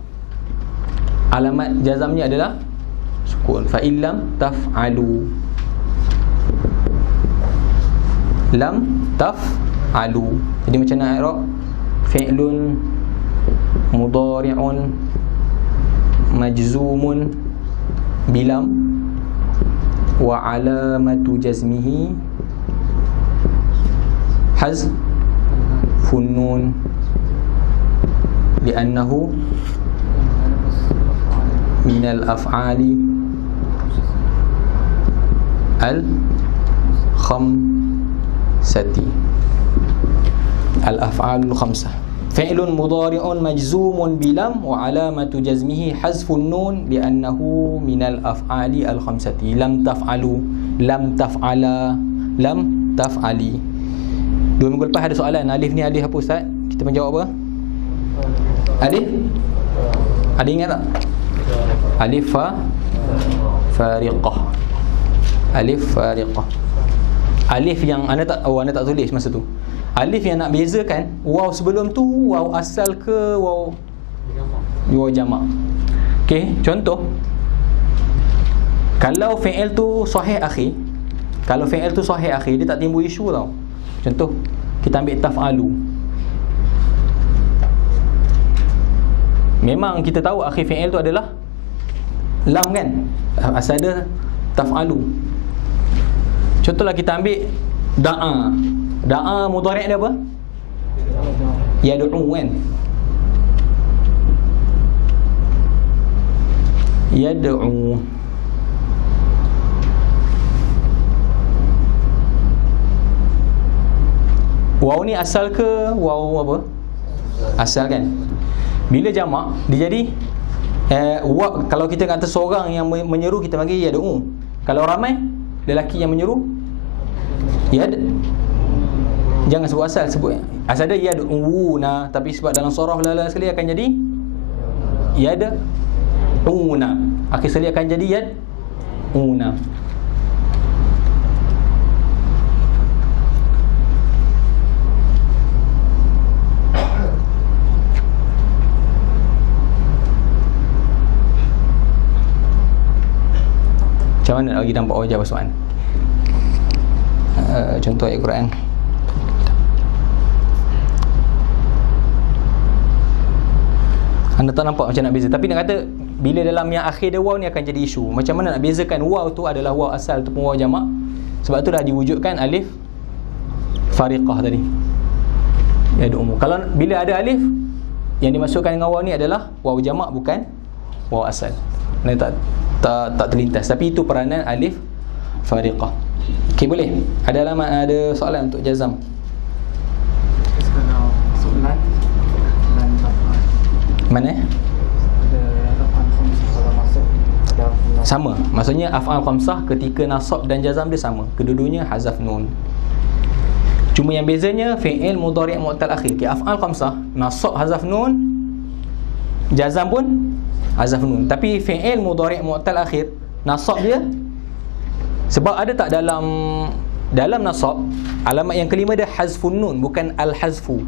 alamat jazamnya adalah sukun. Fa illam taf'alu, lam taf'alu. Jadi macam mana i'rab? Fi'lun mudhari'un majzumun bilam wa alamatu jazmihi hazfun nun li'annahu minal af'ali al-khamsati. Al-af'alul khamsah. Fi'lun mudhari'un majzumun bilam wa alamatu jazmihi hazfun nun li'annahu minal af'ali al-khamsati. Lam taf'alu, lam taf'ala, lam taf'ali. 2 minggu lepas ada soalan, alif ni alif apa ustaz? Kita menjawab apa? Alif? Ada ingat tak? Alif fariqah. Alif fariqah. Alif yang anda tak tulis masa tu. Alif yang nak bezakan waw sebelum tu waw asal ke waw jamak. Okey, contoh. Kalau fi'il tu sahih akhir, dia tak timbul isu tau. Contoh, kita ambil taf'alu. Memang kita tahu akhir fi'il tu adalah lam kan, asal dia taf'alu. Contohlah kita ambil da'a mudhari' dia apa? Yad'u kan, yad'u. Waw ni asal ke waw apa? Asal kan. Bila jamak dia jadi kalau kita kata seorang yang menyeru kita panggil yad'u. Kalau ramai lelaki yang menyeru jangan sebut asal dia yad'una, tapi sebab dalam surah lala sekali akan jadi yad'una, akhir sekali akan jadi yad'una. mana lagi nampak wajah bersamaan? Contoh ayat Quran. Anda tak nampak macam nak beza. Tapi nak kata bila dalam yang akhir dia waw ni akan jadi isu. Macam mana nak bezakan waw tu adalah waw asal ataupun waw jamak? Sebab tu dah diwujudkan alif fariqah tadi. Ya ada umum. Kalau bila ada alif, yang dimasukkan dengan waw ni adalah waw jamak, bukan waw asal. Anda tak terlintas. Tapi itu peranan alif fariqah. Okey, boleh. Ada soalan untuk jazam? Soalan mana? Sama. Maksudnya af'al khamsah ketika nasab dan jazam dia sama. Kedua-duanya hazaf nun. Cuma yang bezanya fi'il mudhari' mu'tal akhir. Okay, af'al khamsah nasab hazaf nun, jazam pun hazaf nun. Tapi fi'il mudhari' mu'tal akhir nasab dia, sebab ada tak dalam nasab alamat yang kelima dia hazfun nun, bukan al-hazfu.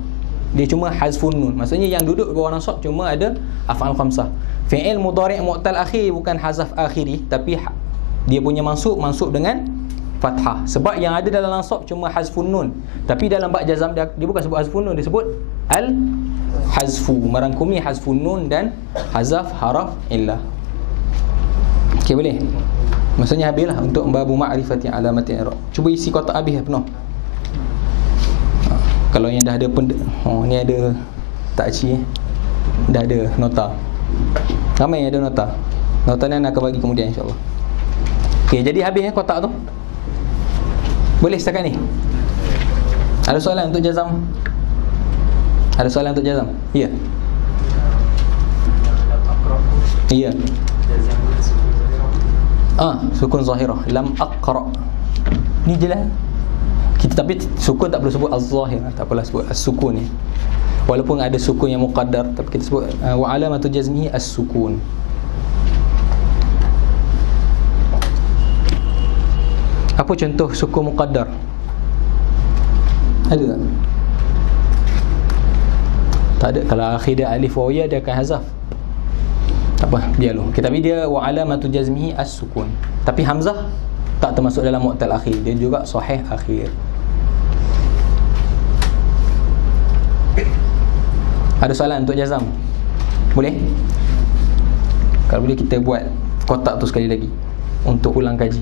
Dia cuma hazfun nun. Maksudnya yang duduk bawah nasab cuma ada af'al khamsah. Fi'il mudhari' mu'tal akhir bukan hazaf akhiri, tapi dia punya mansub dengan fathah. Sebab yang ada dalam nasab cuma hazfun nun. Tapi dalam bab jazam dia bukan sebut hazfun nun, dia sebut al-hazfu, merangkumi hazfun nun dan hazaf haraf illah. Okey, boleh? Maksudnya habislah untuk babu ma'rifati alamatin i'rab. Cuba isi kotak habis penuh. Kalau yang dah ada ni ada takci, dah ada nota. Ramai yang ada nota. Nota ni akan bagi kemudian insya-Allah. Okey, jadi habis kotak tu. Boleh setakat ni? Ada soalan untuk jazam? Ada soalan untuk jazam? Ya. Ya. Sukun zahirah. Lam aqra. Ni jelas. Tapi sukun tak perlu sebut az-zahir, tak apalah sebut as-sukun ni. Walaupun ada sukun yang muqaddar, tapi kita sebut wa alamatu jazmihi as-sukun. Apa contoh sukun muqaddar? Ada tak? Tak ada. Kalau akhir dia alif waw ya, dia akan hazaf. Tak apa, biar dulu. Tapi dia wa alamatu jazmihi as-sukun. Tapi hamzah tak termasuk dalam mu'tal akhir, dia juga sahih akhir. Ada soalan untuk jazam? Boleh? Kalau boleh kita buat kotak tu sekali lagi untuk ulang kaji.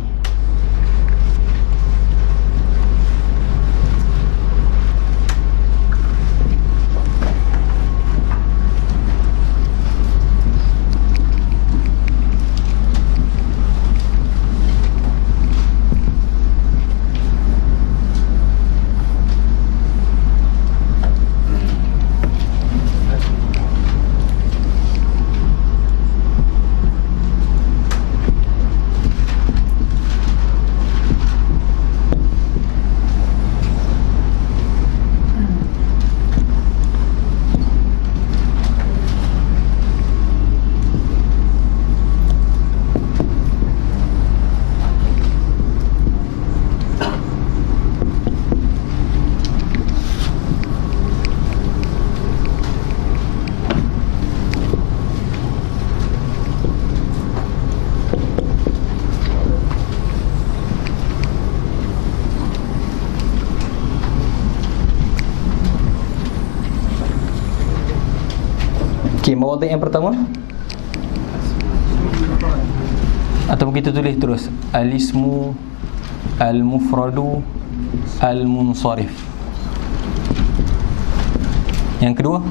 Okey, mawadhi' yang pertama ataupun kita tulis terus al-ismu al-mufradu al-munsharif. Yang kedua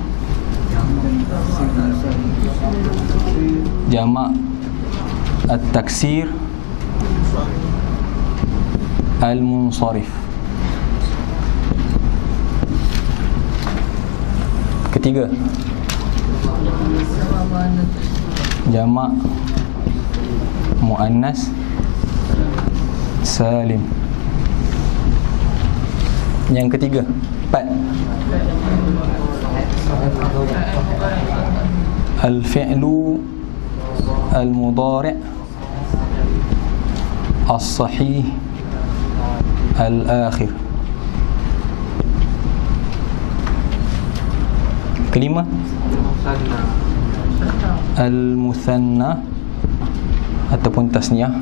jamak at-taksir al-munsharif. Ketiga jamak muannas salim. Yang ketiga, 4 al-fi'lu al-mudhari' as-sahih al-akhir. Kelima, al-muthanna ataupun tasniyah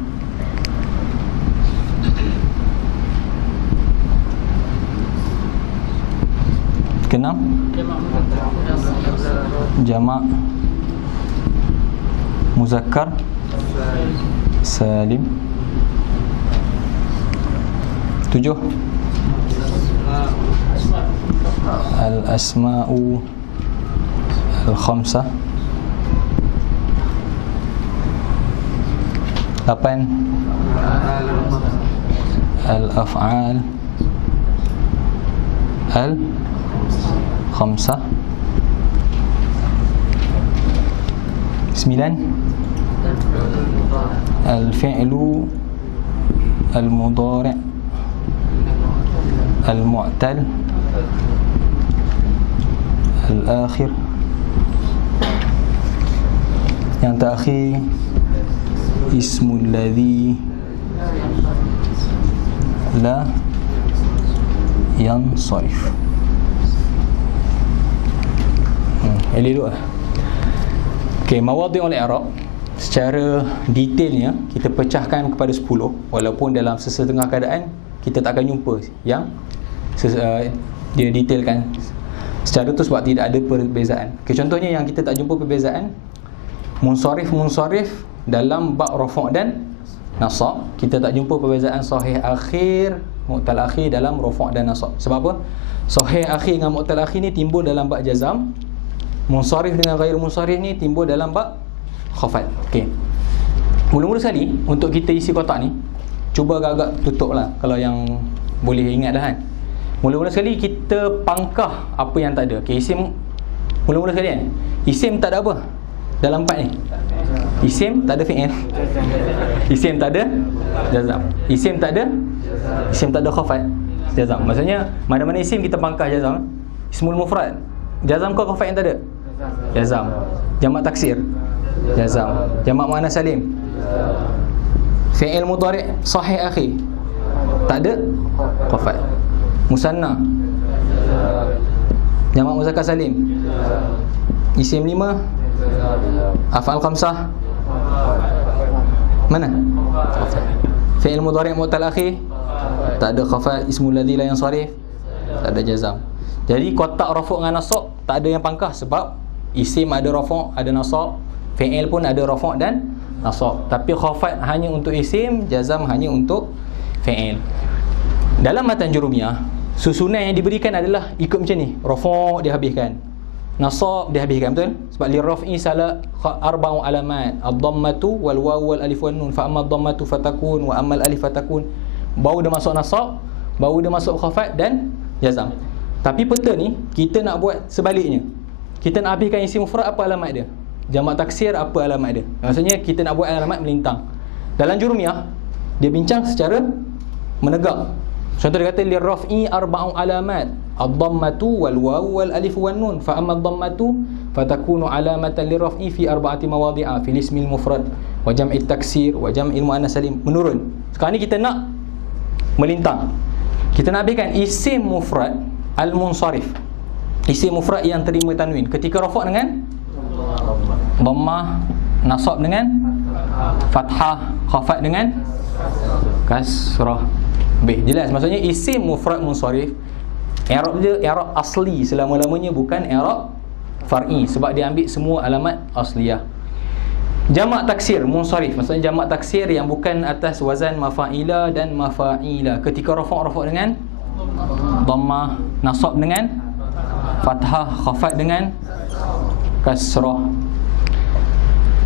Keenam, jamak muzakkar salim. 7, al-asma'u al-khamsah. 8, al-af'al al-khamsah. 9, al-fi'lu al-mudhari' al-mu'tal al-akhir. Yang terakhir, ismul ladzi la yansarif. Elok dulu lah. Okey, mawadhi'ul i'rab secara detailnya kita pecahkan kepada 10, walaupun dalam sesetengah keadaan kita tak akan jumpa yang dia detailkan secara tu sebab tidak ada perbezaan. Okay, contohnya yang kita tak jumpa perbezaan, munsharif dalam bab rafa' dan nasab, kita tak jumpa perbezaan sahih akhir, mu'tal akhir dalam rafa' dan nasab. Sebab apa? Sahih akhir dengan mu'tal akhir ni timbul dalam bab jazam, munsharif dengan ghair munsharif ni timbul dalam bab khafat. Okey. Mula-mula sekali untuk kita isi kotak ni, cuba agak-agak tutuplah kalau yang boleh ingat dah kan. Mula-mula sekali kita pangkah apa yang tak ada. Okey, isim mula-mula sekali kan. Isim tak ada apa dalam part ni? Isim tak ada fi'il. Isim tak ada jazam. Isim tak ada khafat. Jazam. Maksudnya mana-mana isim kita pangkah jazam. Ismul mufrad, jazam ke khafat yang tak ada? Jazam. Jamak taksir, jazam. Jamak muannas salim, fi'il mudhari' sahih akhi, tak ada khafat. Musanna, jamak muzakkar salim, isim 5, af'al khamsah, mana? Khafat. Fi'il mudhari' mu'tal akhi, tak ada khafat. Ismul ladzi la yansarif, tak ada jazam. Jadi kotak rafa' dengan nasab tak ada yang pangkah sebab isim ada rafa', ada nasab, fi'il pun ada rafa' dan nasab. Tapi khafat hanya untuk isim, jazam hanya untuk fi'il. Dalam matan jurumiyah, susunan yang diberikan adalah ikut macam ni. Rafa' dia habiskan, nasab dia habiskan, betul? Sebab li raf'i sala arba'u alamat, ad-dhammatu wal wawu wal alif wan nun, fa amma ad-dhammatu fatakun wa amma al alif fatakun. Baru dia masuk nasab, baru dia masuk khafat dan jazam. Tapi peta ni kita nak buat sebaliknya. Kita nak habiskan isim mufrad, apa alamat dia? Jamak taksir, apa alamat dia? Maksudnya kita nak buat alamat melintang. Dalam jurumiyah dia bincang secara menegak. Contoh dia kata lirraf'i arba'u alamat, ad-dhammatu wal wawu wal alif wan nun, fa amma ad-dhammatu fatakunu alamatan lirraf'i fi arba'ati mawadhi'a fil ismil mufrad wa jam'i taksir wa jam'il muannas salim. Menurun. Sekarang ni kita nak melintang. Kita nak habiskan isim mufrad al-munsharif, isim mufrad yang terima tanwin, ketika rafa' dengan dhammah, nasab dengan fathah, khafat dengan kasrah. Baik, jelas. Maksudnya isim mufrad munsharif i'rab dia i'rab asli selama-lamanya, bukan i'rab far'i, sebab dia ambil semua alamat asliyah. Jamak taksir munsharif, maksudnya jamak taksir yang bukan atas wazan mafa'ila dan mafa'ila, ketika rafa' dengan dhammah, nasab dengan fathah, khafat dengan kasrah.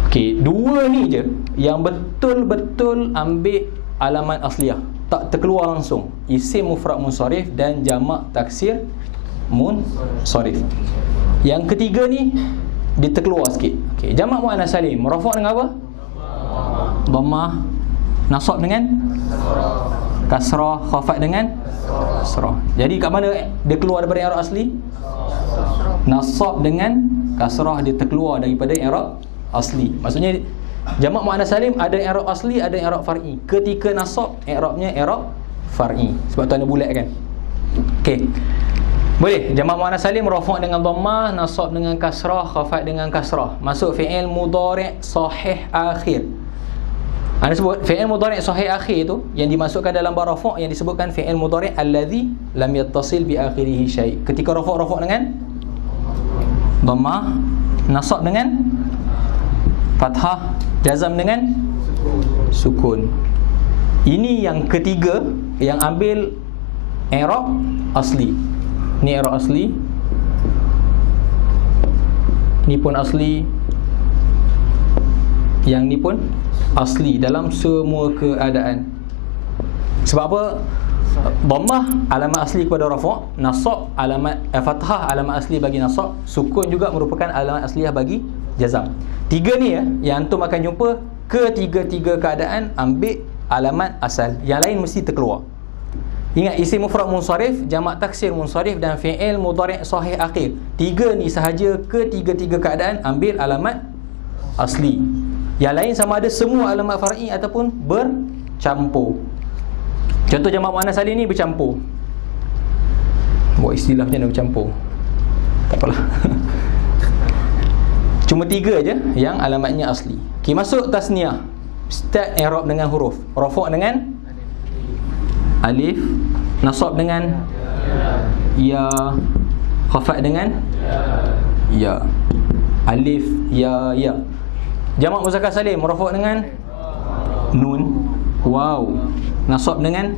Okey, dua ni je yang betul-betul ambil alamat asliyah, tak terkeluar langsung. Isim mufrad munsharif dan jamak taksir munsharif. Yang ketiga ni dia terkeluar sikit. Okey, jamak muannas salim, rafa' dengan apa? Dhammah, nasab dengan kasrah, khafat dengan kasrah. Jadi kat mana dia keluar daripada i'rab asli? Nasab dengan kasrah dia terkeluar daripada i'rab asli. Maksudnya jamak muannas salim ada i'rab asli, ada i'rab far'i. Ketika nasab i'rabnya i'rab far'i sebab tu ada bulat kan. Okey. Boleh jamak muannas salim rafa' dengan dhammah, nasab dengan kasrah, khafat dengan kasrah. Masuk fi'il mudhari' sahih akhir. Anda sebut fi'il mudhari' sahih akhir tu yang dimasukkan dalam bab rafa' yang disebutkan fi'il mudhari' allazi lam yattasil bi akhirih syai'. Ketika rafa' dengan dhammah, nasab dengan fathah, jazam dengan sukun. Ini yang ketiga yang ambil i'rab asli. Ni i'rab asli. Ni pun asli. Yang ni pun asli dalam semua keadaan. Sebab apa? Dhammah alamat asli kepada rafa', nasab alamat fathah alamat asli bagi nasab, sukun juga merupakan alamat asliah bagi jazam. Tiga ni yang antum akan jumpa ketiga-tiga keadaan ambil alamat asal. Yang lain mesti terkeluar. Ingat, isim mufrad munsharif, jamak taksir munsharif dan fi'il mudhari' sahih akhir. Tiga ni sahaja ketiga-tiga keadaan ambil alamat asli. Yang lain sama ada semua alamat far'i ataupun bercampur. Contoh jamak muannas salim ni bercampur. Buat istilah macam mana bercampur? Tak apalah. Cuma tiga je yang alamatnya asli. Okay, masuk tasniah. Start i'rab dengan huruf. Rafa' dengan alif, nasab dengan ya, khafat dengan ya. Alif, ya, ya. Jamak muzakkar salim rafa' dengan nun, waw, nasab dengan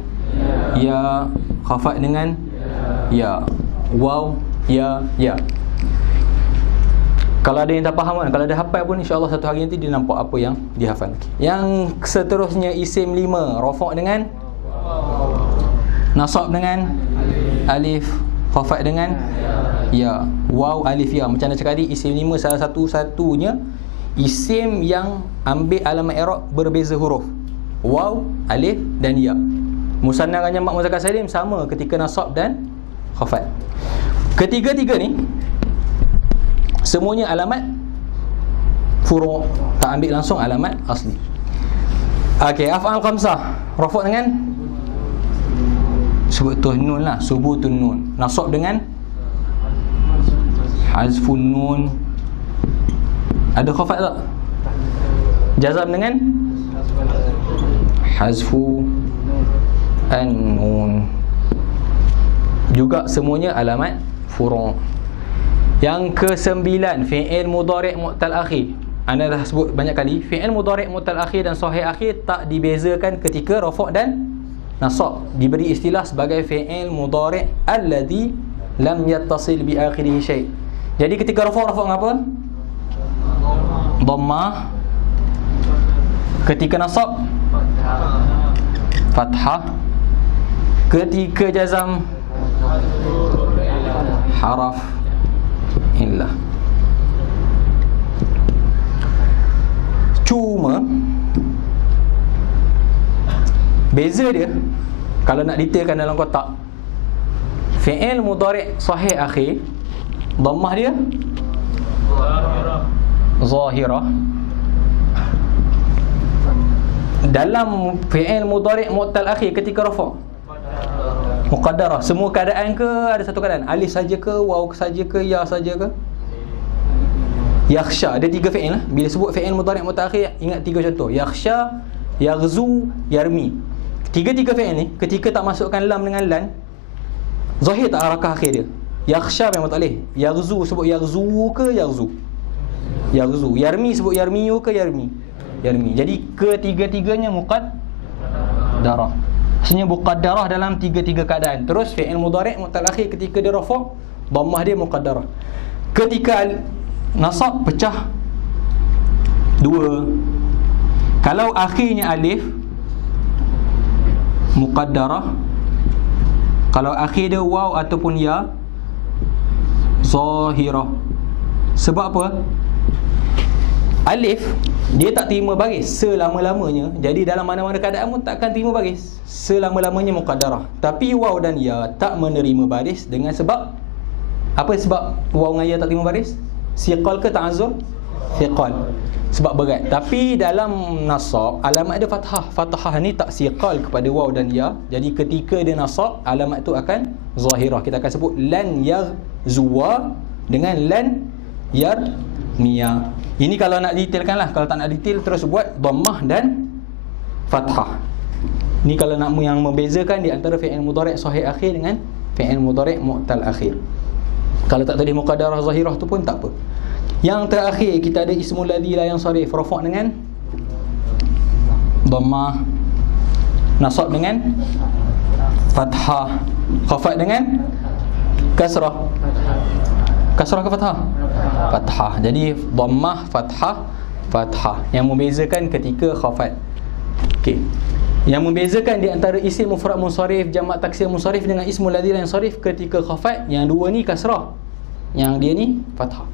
ya, khafat dengan ya, waw, ya, ya. Kalau ada yang tak faham kan, kalau ada hafal pun insya-Allah satu hari nanti dia nampak apa yang dihafal. Yang seterusnya isim 5 rafa' dengan nasab dengan alif, khafat dengan ya, waw, alif, ya. Macam dah cakap tadi, isim 5 salah satu-satunya isim yang ambil alamat i'rab berbeza huruf, waw, alif dan ya. Musanna dengan jamak muzakkar salim sama ketika nasab dan khafat. Ketiga-tiga ni semuanya alamat furu', tak ambil langsung alamat asli. Okey, af'al khamsah rafa' dengan sebut tu nun lah, subutun nun. Nasab dengan hazfun nun. Ada khafat tak? Jazam dengan hazfu an-nun. Juga semuanya alamat furu'. Yang ke-9 fi'il mudhari' mu'tal akhir. Anda dah sebut banyak kali, fi'il mudhari' mu'tal akhir dan sahih akhir tak dibezakan ketika rafa' dan nasab. Diberi istilah sebagai fi'il mudhari' alladhi lam yattasil bi akhirih syai'. Jadi ketika rafa' dengan apa? Dhammah. Ketika nasab fathah. Ketika jazam haraf illah. Cuma beza dia kalau nak detailkan dalam kotak, fi'il mudhari' sahih akhir dhammah dia zahirah. Dalam fi'il mudhari' mu'tal akhir ketika rafa' muqaddarah. Semua keadaan ke ada satu keadaan? Alif saja ke, waw saja ke, ya saja ke? Yakhsha. Ada tiga fi'il lah. Bila sebut fi'il mudhari' mu'tal akhir, ingat tiga contoh. Yakhsha, yaghzu, yarmi. Tiga-tiga fi'il ni ketika tak masukkan lam dengan lan, zahir tak harakah akhir dia? Yakhsha memang tak boleh. Yaghzu sebut yaghzu ke yaghzu? Yaghzu. Yarmi sebut yarmiyu ke yarmi? Yarmi. Jadi ketiga-tiganya muqaddarah. Maksudnya muqaddarah dalam tiga-tiga keadaan. Terus fi'il mudhari' mu'tal akhir ketika dia rafa', dhammah dia muqaddarah. Ketika nasab pecah dua. Kalau akhirnya alif muqaddarah, kalau akhir dia waw ataupun ya zahirah. Sebab apa? Alif dia tak terima baris selama-lamanya. Jadi dalam mana-mana keadaan pun takkan terima baris selama-lamanya muqaddarah. Tapi waw dan ya tak menerima baris dengan sebab apa sebab waw dengan ya tak terima baris? Siqal ke ta'azzur? Siqal. Sebab berat. Tapi dalam nasab alamat dia fathah. Fathah ni tak siqal kepada waw dan ya. Jadi ketika dia nasab alamat tu akan zahirah. Kita akan sebut lan yaghzuwa dengan lan yarmiya. Ini kalau nak detailkan lah. Kalau tak nak detail terus buat dhammah dan fathah. Ni kalau nak yang membezakan di antara fi'il mudhari' sahih akhir dengan fi'il mudhari' mu'tal akhir. Kalau tak tadi muqaddarah zahirah tu pun tak apa. Yang terakhir kita ada ismul ladzi la yansarif, rafa' dengan dhammah, nasab dengan fathah, khafat dengan kasrah. Kasrah ke fathah? Fathah. Jadi dhammah, fathah, fathah. Yang membezakan ketika khafat. Okey. Yang membezakan di antara isim mufrad munsharif, jamak taksir munsharif dengan ismul ladzi la yansarif ketika khafat, yang dua ni kasrah, yang dia ni fathah.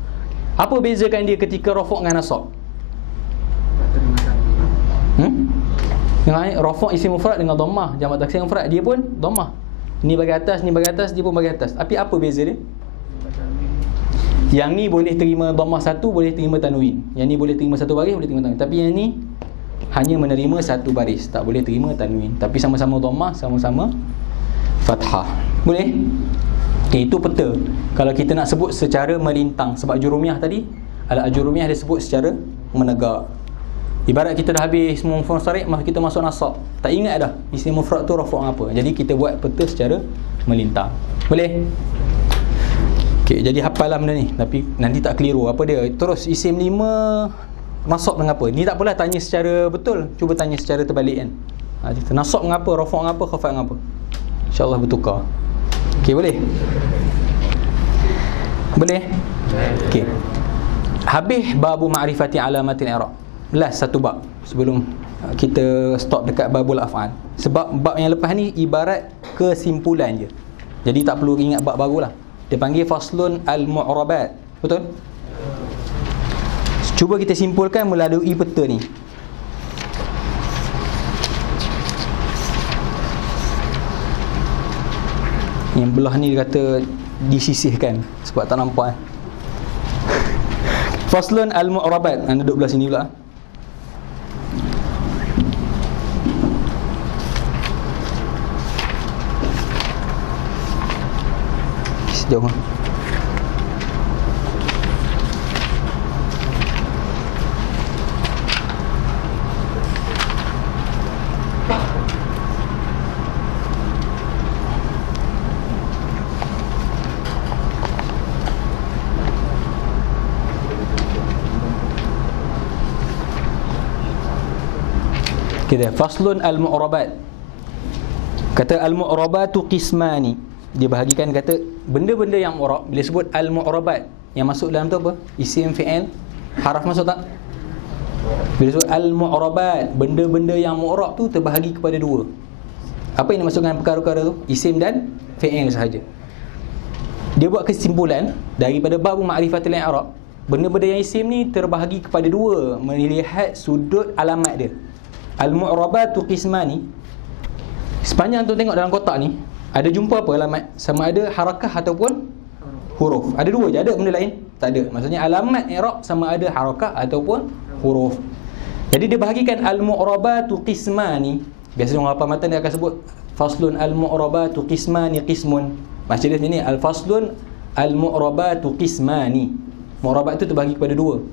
Apa bezakan dia ketika rafa' dengan nasab? Dengan rafa' isim mufrad dengan dhammah, jamak taksir mufrad dia pun dhammah. Ni bagi atas, ni bagi atas, dia pun bagi atas. Tapi apa beza dia? Yang ni boleh terima dhammah satu, boleh terima tanwin. Yang ni boleh terima satu baris, boleh terima tanwin. Tapi yang ni hanya menerima satu baris, tak boleh terima tanwin. Tapi sama-sama dhammah, sama-sama fathah. Boleh? Okay, itu peta. Kalau kita nak sebut secara melintang, sebab jurumiyah tadi, al-jurumiyah dia sebut secara menegak. Ibarat kita dah habis ism mufrad munsharif, maka kita masuk nasab. Tak ingat dah isim mufrad tu rafa' apa. Jadi kita buat peta secara melintang. Boleh? Okey, jadi hafalah benda ni. Tapi nanti tak keliru apa dia. Terus isim 5 nasab dengan apa? Ni tak apalah tanya secara betul. Cuba tanya secara terbalik kan. Nasab dengan apa, rafa' dengan apa, khafat dengan apa. InsyaAllah bertukar. Okey, boleh? Boleh? Okey. Habis babu ma'rifati alamatil i'rab. Last satu bab sebelum kita stop dekat babul af'al. Sebab bab yang lepas ni ibarat kesimpulan je. Jadi tak perlu ingat bab barulah. Dia panggil faslun al-mu'rabat. Betul? Cuba kita simpulkan melalui peta ni. Yang belah ni dia kata disisihkan sebab tak nampak. Faslun al-mu'rabat. Anda duduk belah sini pula. Jom. Kita faslun al-mu'rabat. Kata al-mu'rabatu qismani. Dia bahagikan, kata benda-benda yang mu'rab. Bila sebut al-mu'rabat, yang masuk dalam tu apa? Isim, fi'il, haraf masuk tak? Bila sebut al-mu'rabat, benda-benda yang mu'rab tu terbahagi kepada dua. Apa yang dimaksudkan perkara-perkara tu? Isim dan fi'il sahaja. Dia buat kesimpulan daripada bab ma'rifatul i'rab, benda-benda yang isim ni terbahagi kepada dua melihat sudut alamat dia. Al-mu'rabatu qismani. Sepanjang tu tengok dalam kotak ni, ada jumpa apa alamat? Sama ada harakah ataupun huruf. Ada dua je, ada benda lain? Tak ada. Maksudnya alamat i'rab sama ada harakah ataupun huruf. Jadi dia bahagikan al-mu'rabatu qismani. Biasa orang hafal matan dia akan sebut faslun al-mu'rabatu qismani qismun. Macam dia sini al-faslun al-mu'rabatu qismani. Mu'rabat tu terbahagi kepada dua.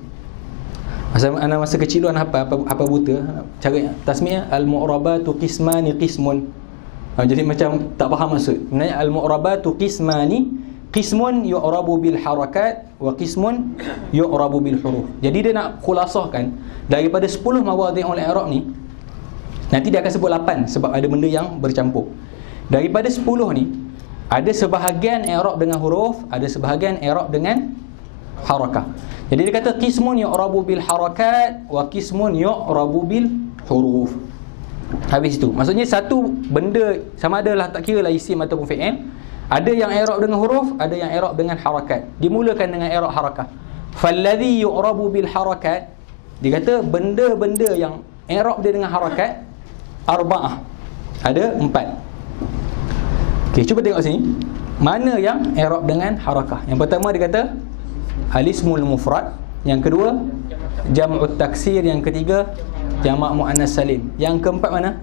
Masa kecil tu anak apa buta. Cara tasmiah al-mu'rabatu qismani qismun. Jadi macam tak faham maksud. Sebenarnya al-mu'rabatu qismani, qismun yu'rabu bil harakat wa qismun yu'rabu bil huruf. Jadi dia nak khulasahkan daripada 10 mawadhi'ul i'rab ni, nanti dia akan sebut 8 sebab ada benda yang bercampur. Daripada 10 ni, ada sebahagian i'rab dengan huruf, ada sebahagian i'rab dengan harakah. Jadi dia kata qismun yu'rabu bil harakat wa qismun yu'rabu bil huruf. Habis tu, maksudnya satu benda sama ada lah, tak kira lah isim ataupun fi'il, ada yang i'rab dengan huruf, ada yang i'rab dengan harakat. Dimulakan dengan i'rab harakah. Falladhi yu'rabu bil harakat, dia kata benda-benda yang i'rab dia dengan harakat arba'ah, ada 4. Okey, cuba tengok sini. Mana yang i'rab dengan harakah? Yang pertama dia kata al-ismul mufrad, yang kedua jam'ut taksir, yang ketiga jamak muannas salim, yang keempat mana?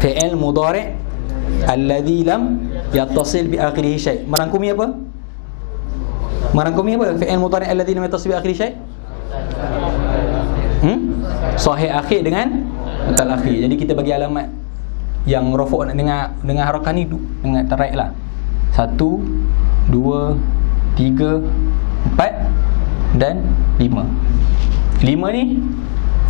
Fi'il mudhari' alladhi lam yattasil bi akhirih syai'. Merangkumi apa? Merangkumi apa? Fi'il mudhari' alladhi lam yattasil bi akhirih syai'. Sahih akhir dengan mu'tal akhir. Jadi kita bagi alamat yang rafa' dengan harakah ni dengan teraik lah. 1, 2, 3, 4 dan 5. 5 ni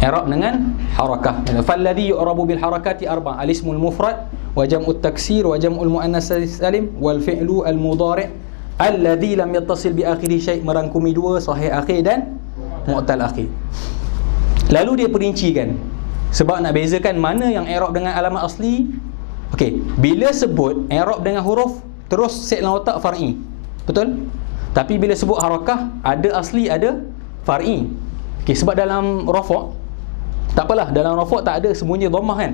i'rab dengan harakah. Falladhi yu'rabu bil harakati arba', al-ismul mufrad wa jam'ut taksir wa jam'ul muannas salim wal fi'lu al mudhari' alladhi lam yattasil bi akhirih syai', merangkumi 2 sahih akhir dan mu'tal akhir. Lalu dia perincikan sebab nak bezakan mana yang i'rab dengan alamat asli. Okey, bila sebut i'rab dengan huruf terus set dalam otak far'i. Betul? Tapi bila sebut harakah ada asli ada far'i. Okey, sebab dalam rafa' tak apalah, dalam rafa' tak ada semuanya dhammah kan.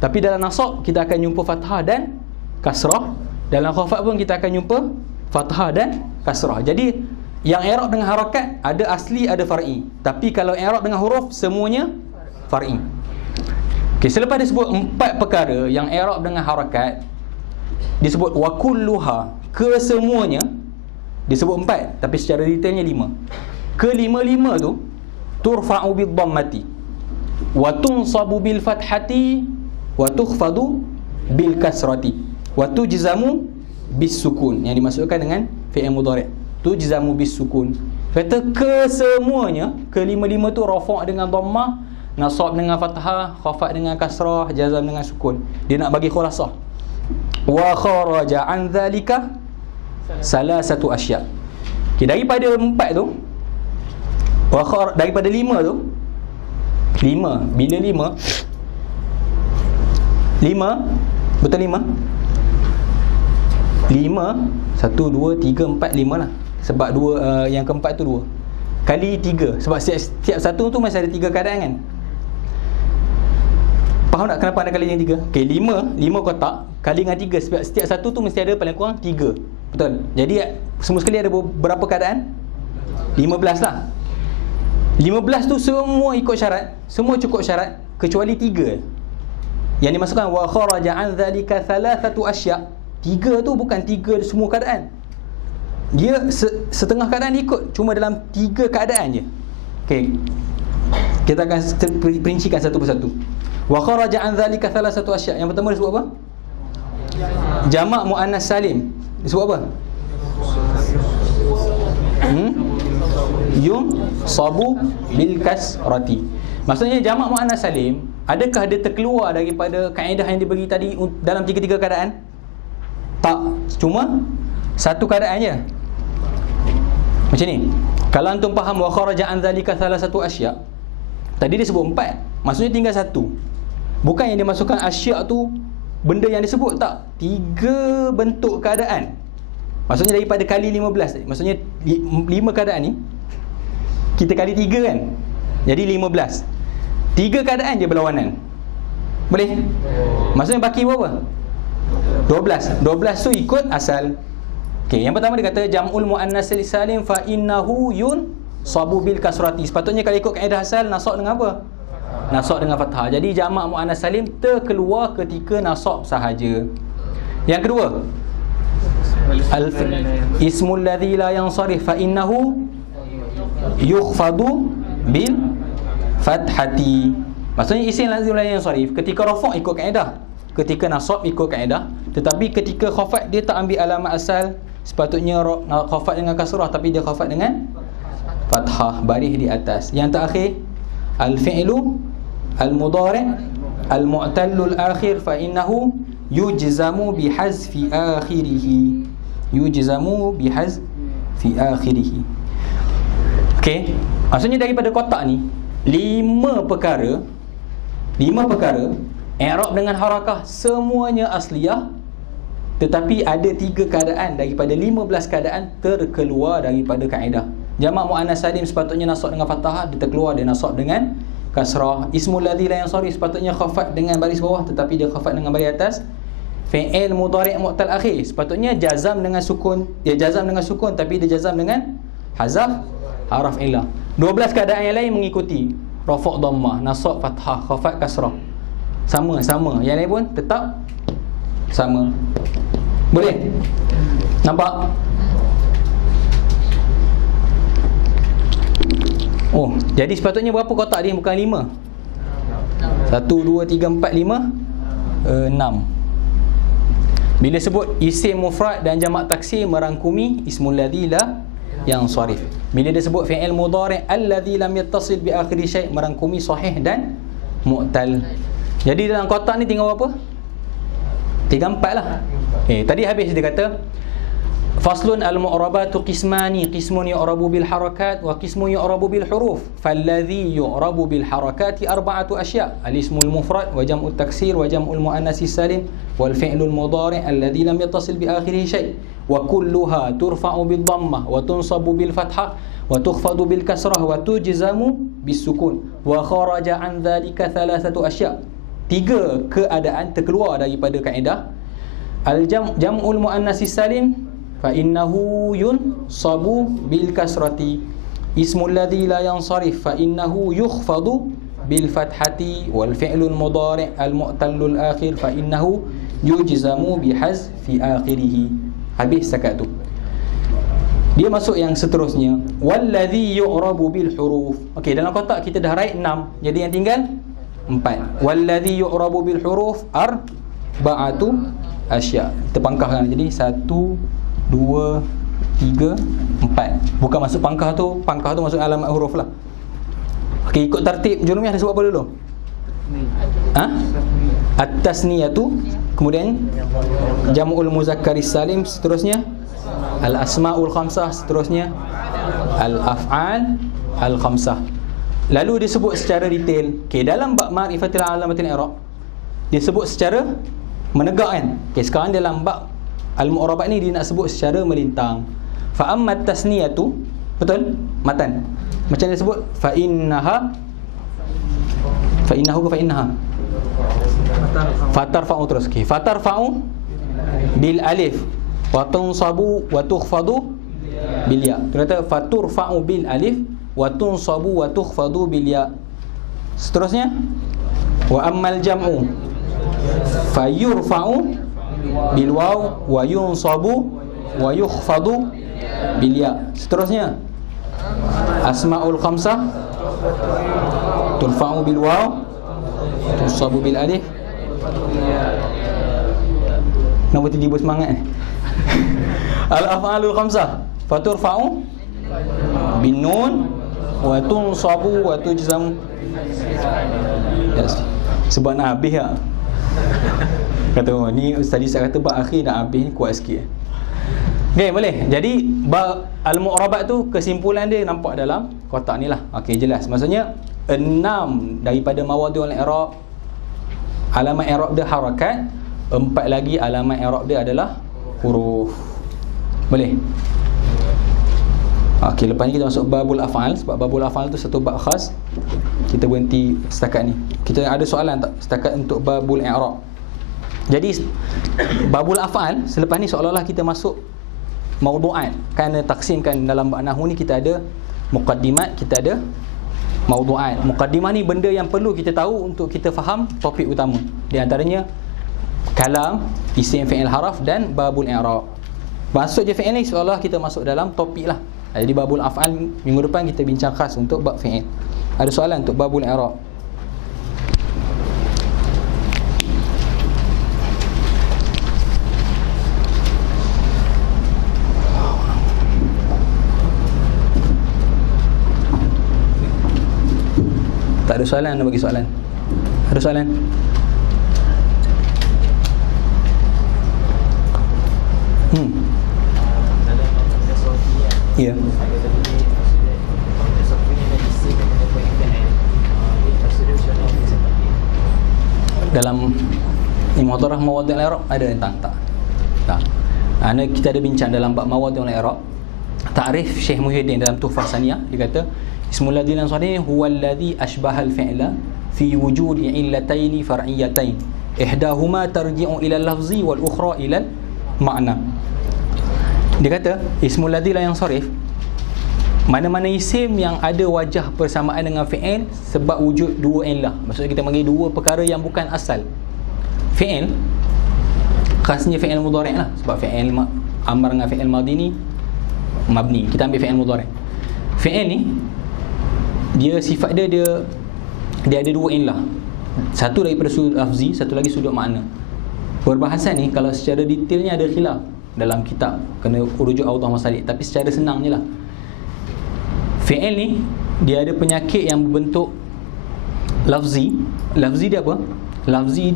Tapi dalam nasab kita akan jumpa fathah dan kasrah. Dalam khafat pun kita akan jumpa fathah dan kasrah. Jadi yang i'rab dengan harakat ada asli ada far'i. Tapi kalau i'rab dengan huruf semuanya far'i. Okey, selepas disebut 4 perkara yang i'rab dengan harakat, disebut wa kulluha, kesemuanya disebut 4 tapi secara detailnya 5. Kelima-lima tu turfa'u bid dhammati wa tunsabu bil fathati wa tukhfadu bil kasrati wa tujzamu bis sukun, yang dimasukkan dengan fi'il mudhari'. Tujzamu bis sukun. Kata kesemuanya, kelima-lima tu rafa' dengan dhammah, nasab dengan fathah, khafat dengan kasrah, jazam dengan sukun. Dia nak bagi khulasah. Wa kharaja an dhalika salasatu asya'. Okay, daripada 4 tu, daripada 5 tu, 5, bila 5, betul 5? 5, 1, 2, 3, 4, 5 lah. Sebab yang keempat tu 2 kali 3. Sebab setiap satu tu masih ada 3 keadaan kan. Faham tak kenapa ada kali dengan 3? Okay, 5 kotak kali dengan 3. Sebab setiap satu tu mesti ada paling kurang 3. Betul? Jadi semua sekali ada berapa keadaan? 15 lah. 15 tu semua ikut syarat, semua cukup syarat kecuali 3 yang dimasukkan wa kharaja an dhalika thalathatu asya'. 3 tu bukan 3 semua keadaan. Dia setengah keadaan ikut, cuma dalam 3 keadaan je. Okey. Kita akan perincikan satu persatu. Wa kharaja an dhalika thalathatu asya'. Yang pertama disebut apa? Jamak muannas salim. Disebut apa? Sabu bil kasrati. Maksudnya jamak muannas salim, adakah dia terkeluar daripada kaedah yang dibagi tadi dalam 3 keadaan? Tak, cuma satu keadaan je. Macam ni. Kalau antum faham wa kharaja an dhalika salasatu asya', tadi dia sebut 4, maksudnya tinggal 1. Bukan yang dimasukkan asya' tu benda yang disebut, tak, 3 bentuk keadaan. Maksudnya daripada kali 15, maksudnya 5 keadaan ni kita kali 3 kan, jadi 15. 3 keadaan je berlawanan. Boleh? Maksudnya baki berapa? 12. 12 tu ikut asal. Okey, yang pertama dia kata jam'ul muannas salim fa innahu yunsabu bil kasrati. Sepatutnya kalau ikut kaedah asal nasab dengan apa? Nasab dengan fathah. Jadi jamak muannas salim terkeluar ketika nasab sahaja. Yang kedua, ismul ladzi la yansarif fa innahu yukhfadu bil fathati. Maksudnya isim lazim la yansarif ketika rafa' ikut kaedah, ketika nasab ikut kaedah, tetapi ketika khafat dia tak ambil alamat asal. Sepatutnya khafat dengan kasrah tapi dia khafat dengan fathah, baris di atas. Yang terakhir al-fi'lu al-mudhari' al-mu'tallul akhir fa innahu yujzamu bihazfi akhirih. Yujzamu bihazfi akhirih. Okey, maksudnya daripada kotak ni 5 perkara i'rab dengan harakah semuanya asliyah, tetapi ada 3 keadaan daripada 15 keadaan terkeluar daripada kaedah. Jamak muannas salim sepatutnya nasab dengan fathah, dia terkeluar, dia nasab dengan kasrah. Ismul ladzi la yansarif sepatutnya khafat dengan baris bawah, tetapi dia khafat dengan baris atas. Fi'il mudhari' mu'tal akhir sepatutnya jazam dengan sukun, dia jazam dengan sukun tapi dia jazam dengan hazaf haraf illah. 12 keadaan yang lain mengikuti rafa' dhammah, nasab fathah, khafat kasrah. Sama. Yang lain pun tetap sama. Boleh? Nampak? Oh, jadi sepatutnya berapa kotak dia, bukan 5? 1, 2, 3, 4, 5, 6. Bila sebut isim mufrad dan jamak taksir merangkumi ismul ladzi la yansarif. Bila dia sebut fi'il mudhari' alladzi lam yattasil bi akhiri syai' merangkumi sahih dan mu'tal. Jadi dalam kotak ni tinggal berapa? 3, 4 lah. Tadi habis dia kata faslun al-mu'rabatu qismani, qismun yu'rabu bil harakat wa qismun yu'rabu bil huruf. Falladhi yu'rabu bil harakati arba'atu asya': al-ismul mufrad wa jam'ut taksir wa jam'ul muannatsis salim wal fi'lul mudhari' alladhi lam yattasil bi akhirih syai' wa kulluha turfa'u bid dhammah wa tunsabu bil fathah wa tukhfadu bil kasrah wa tujzamu bis sukun wa kharaja an dhalika thalathatu asya'. 3 keadaan terkeluar daripada kaedah al-jam'ul muannatsis salim fa innahu yunsabu bil kasrati, ismul ladzi la yansarif fa innahu yukhfadu bil fathati, wal fi'lul mudhari' al mu'tallul akhir fa innahu yujzamu bi hazfi akhirih. Habis setakat tu. Dia masuk yang seterusnya, walladzi yu'rabu bil huruf. Okey, dalam kotak kita dah write 6, jadi yang tinggal 4. Walladzi yu'rabu bil huruf arba'atu asya'. Kita pangkahkan, jadi 1, 2, 3, 4. Bukan masuk pangkah tu masuk alamat huruf lah. Okey, ikut tertib Jurumiah dia sebut apa dulu? At-tasniyatu, kemudian jam'ul muzakkaris salim, seterusnya al-asma'ul khamsah, seterusnya al-af'al al-khamsah. Lalu disebut secara detail. Okey, dalam bab ma'rifatil alamatil i'rab dia sebut secara menegak kan. Okey, sekarang dalam bab al-mu'rabat ni dia nak sebut secara melintang. Fa amma tasniyatu, betul? Matan. Macam dia sebut fa innaha fatarfa'u terus. Okey, fatarfa'u bil alif wa tunsabu wa tukhfadu bil ya. Ternyata faturfa'u bil alif wa tunsabu wa tukhfadu bil ya. Seterusnya wa ammal jam'u fayurfa'u bil waw wa yunsabu wa yukhfadu bil ya. Seterusnya asmaul khamsah turfa'u bil waw tunsabu bil alif. Kenapa tiba-tiba semangat al af'alul khamsah faturfa'u bin nun wa tunsabu wa tujzamu. Yes. Sebab nak habis tak? Kata ni tadi saya kata bab akhir nak habis ni kuat sikit. Okey, boleh. Jadi bab al-mu'rabat tu kesimpulan dia nampak dalam kotak ni lah. Okey, jelas. Maksudnya 6 daripada mawadhi'ul i'rab, alamat i'rab dia harakat, 4 lagi alamat i'rab dia adalah huruf. Boleh. Okey, lepas ni kita masuk babul af'al. Sebab babul af'al tu satu bab khas. Kita berhenti setakat ni. Kita ada soalan tak setakat untuk babul i'rab? Jadi babul af'al selepas ni seolah-olah kita masuk maudu'at. Kerana taksimkan dalam bab nahwu ni kita ada muqaddimat, kita ada maudu'at. Muqaddimah ni benda yang perlu kita tahu untuk kita faham topik utama. Di antaranya kalam, isim, fi'il, haraf dan babul i'rab. Masuk je fi'il ni seolah kita masuk dalam topik lah. Jadi babul af'al minggu depan kita bincang khas untuk bab fi'il. Ada soalan untuk babul i'rab? Tak ada soalan, nak bagi soalan. Ada soalan? Ya. Dalam Muhadharah Mawadhi'ul I'rab ada tentang tak? Kita ada bincang dalam bab Mawadhi'ul I'rab. Ta'rif Syekh Muhyiddin dalam Tuhfah Saniyah, dia kata ismul ladzi lam yansarif huwa alladhi ashbaha al-fi'la fi wujudi illatayn far'iyatain ihdahuma tarji'u ila al-lafzi wal ukhra ila al-ma'na. Dia kata ismul ladzi lam yansarif, mana-mana isim yang ada wajah persamaan dengan fi'il sebab wujud dua illah. Maksudnya kita panggil dua perkara yang bukan asal. Fi'il khasnya fi'il mudhari' lah, sebab fi'il amar dengan fi'il madhi ni mabni. Kita ambil fi'il mudhari'. Fi'il ni dia sifat dia ada dua illah. Satu daripada sudut lafzi, satu lagi sudut makna. Perbahasan ni kalau secara detailnya ada khilaf dalam kitab, kena rujuk Awdah Masalik, tapi secara senang je lah. Fi'il ni dia ada penyakit yang berbentuk lafzi. Lafzi dia apa? Lafzi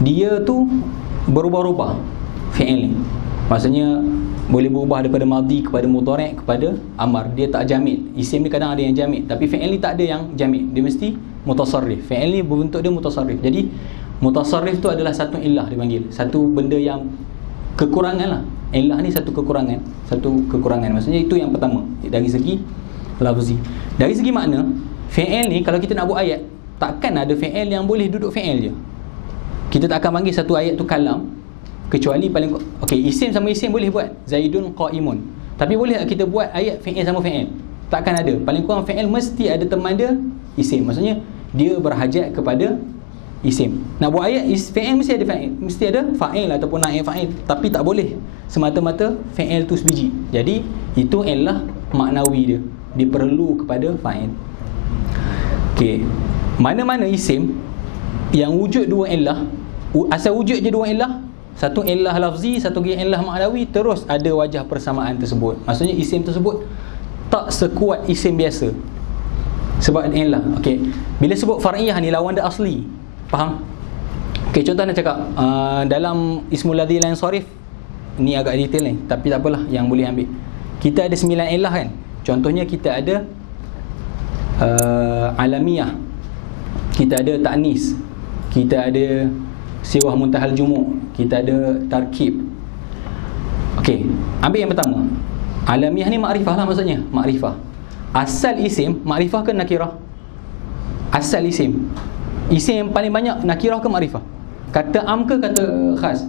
dia tu berubah-ubah. Fi'il ni maksudnya boleh berubah daripada madhi kepada mudhari' kepada amar. Dia tak jamid. Isim ni kadang ada yang jamid, tapi fi'il ni tak ada yang jamid. Dia mesti mutasarrif. Fi'il ni berbentuk dia mutasarrif. Jadi mutasarrif tu adalah satu illah dipanggil. Satu benda yang kekurangan lah. Illah ni satu kekurangan. Maksudnya itu yang pertama dari segi lafzi. Dari segi makna, fi'il ni kalau kita nak buat ayat, takkan ada fi'il yang boleh duduk fi'il je. Kita tak akan panggil satu ayat tu kalam, kecuali paling isim sama isim boleh buat, Zaidun qa'imun. Tapi boleh tak kita buat ayat fi'il sama fi'il? Takkan ada. Paling kurang fi'il mesti ada teman dia isim. Maksudnya dia berhajat kepada isim. Nak buat ayat fi'il mesti ada fa'il, mesti ada fa'il ataupun naib fa'il, tapi tak boleh semata-mata fi'il tu sebiji. Jadi itu illah maknawi dia. Dia perlu kepada fa'il. Okey. Mana-mana isim yang wujud dua illah, asal wujud je dua illah, satu illah lafzi, satu illah maknawi, terus ada wajah persamaan tersebut. Maksudnya isim tersebut tak sekuat isim biasa sebab illah. Okey. Bila sebut far'iyah ni lawan dia asli. Faham? Okey, contoh nak cakap dalam ismul ladzi la yansarif, ni agak detail ni, tapi tak apalah, yang boleh ambil. Kita ada 9 illah kan. Contohnya kita ada alamiyah, kita ada ta'nis, kita ada siwah muntahal jumu', kita ada tarkib. Okey, ambil yang pertama. Alamiyah ni makrifah lah maksudnya, makrifah. Asal isim makrifah ke nakirah? Asal isim. Isim yang paling banyak nakirah ke makrifah? Kata am ke kata khas?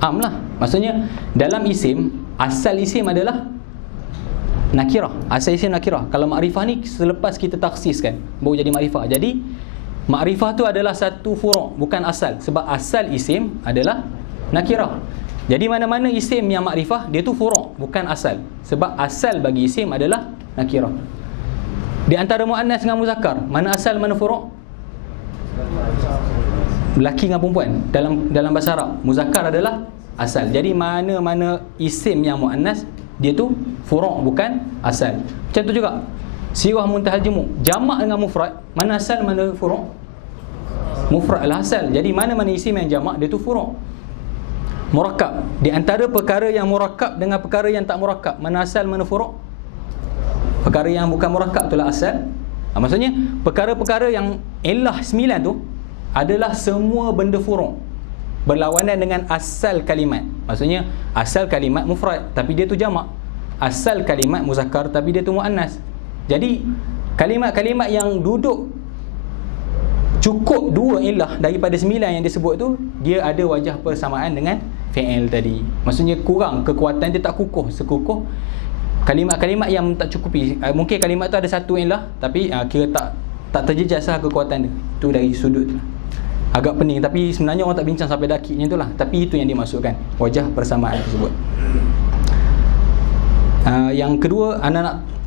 Am lah. Maksudnya dalam isim, asal isim adalah nakirah. Asal isim nakirah. Kalau makrifah ni selepas kita taksiskan baru jadi makrifah. Jadi makrifah tu adalah satu furu', bukan asal. Sebab asal isim adalah nakirah. Jadi mana-mana isim yang makrifah, dia tu furu', bukan asal. Sebab asal bagi isim adalah nakirah. Di antara muannas dengan muzakkar, mana asal mana furu'? Lelaki dengan perempuan. Dalam bahasa Arab, muzakkar adalah asal. Jadi mana-mana isim yang muannas, dia tu furu', bukan asal. Macam tu juga siwah muntahal jumu', jamak dengan mufrad, mana asal mana furu'? Mufrad lah asal. Jadi mana-mana isim yang jamak, dia tu furu'. Murakkab, di antara perkara yang murakkab dengan perkara yang tak murakkab, mana asal mana furu'? Perkara yang bukan murakkab itulah asal. Maksudnya perkara-perkara yang illah 9 tu adalah semua benda furu', berlawanan dengan asal kalimat. Maksudnya asal kalimat mufrad tapi dia tu jamak, asal kalimat muzakkar tapi dia tu muannas. Jadi kalimat-kalimat yang duduk cukup dua illah daripada 9 yang disebut tu, dia ada wajah persamaan dengan fi'il tadi. Maksudnya kurang, kekuatan dia tak kukuh sekukuh kalimat-kalimat yang tak cukupi. Mungkin kalimat tu ada satu illah tapi kira tak terjejas lah kekuatan dia. Tu dari sudut tu agak pening, tapi sebenarnya orang tak bincang sampai dakiknya tu lah. Tapi itu yang dimasukkan, wajah persamaan tersebut. Yang kedua,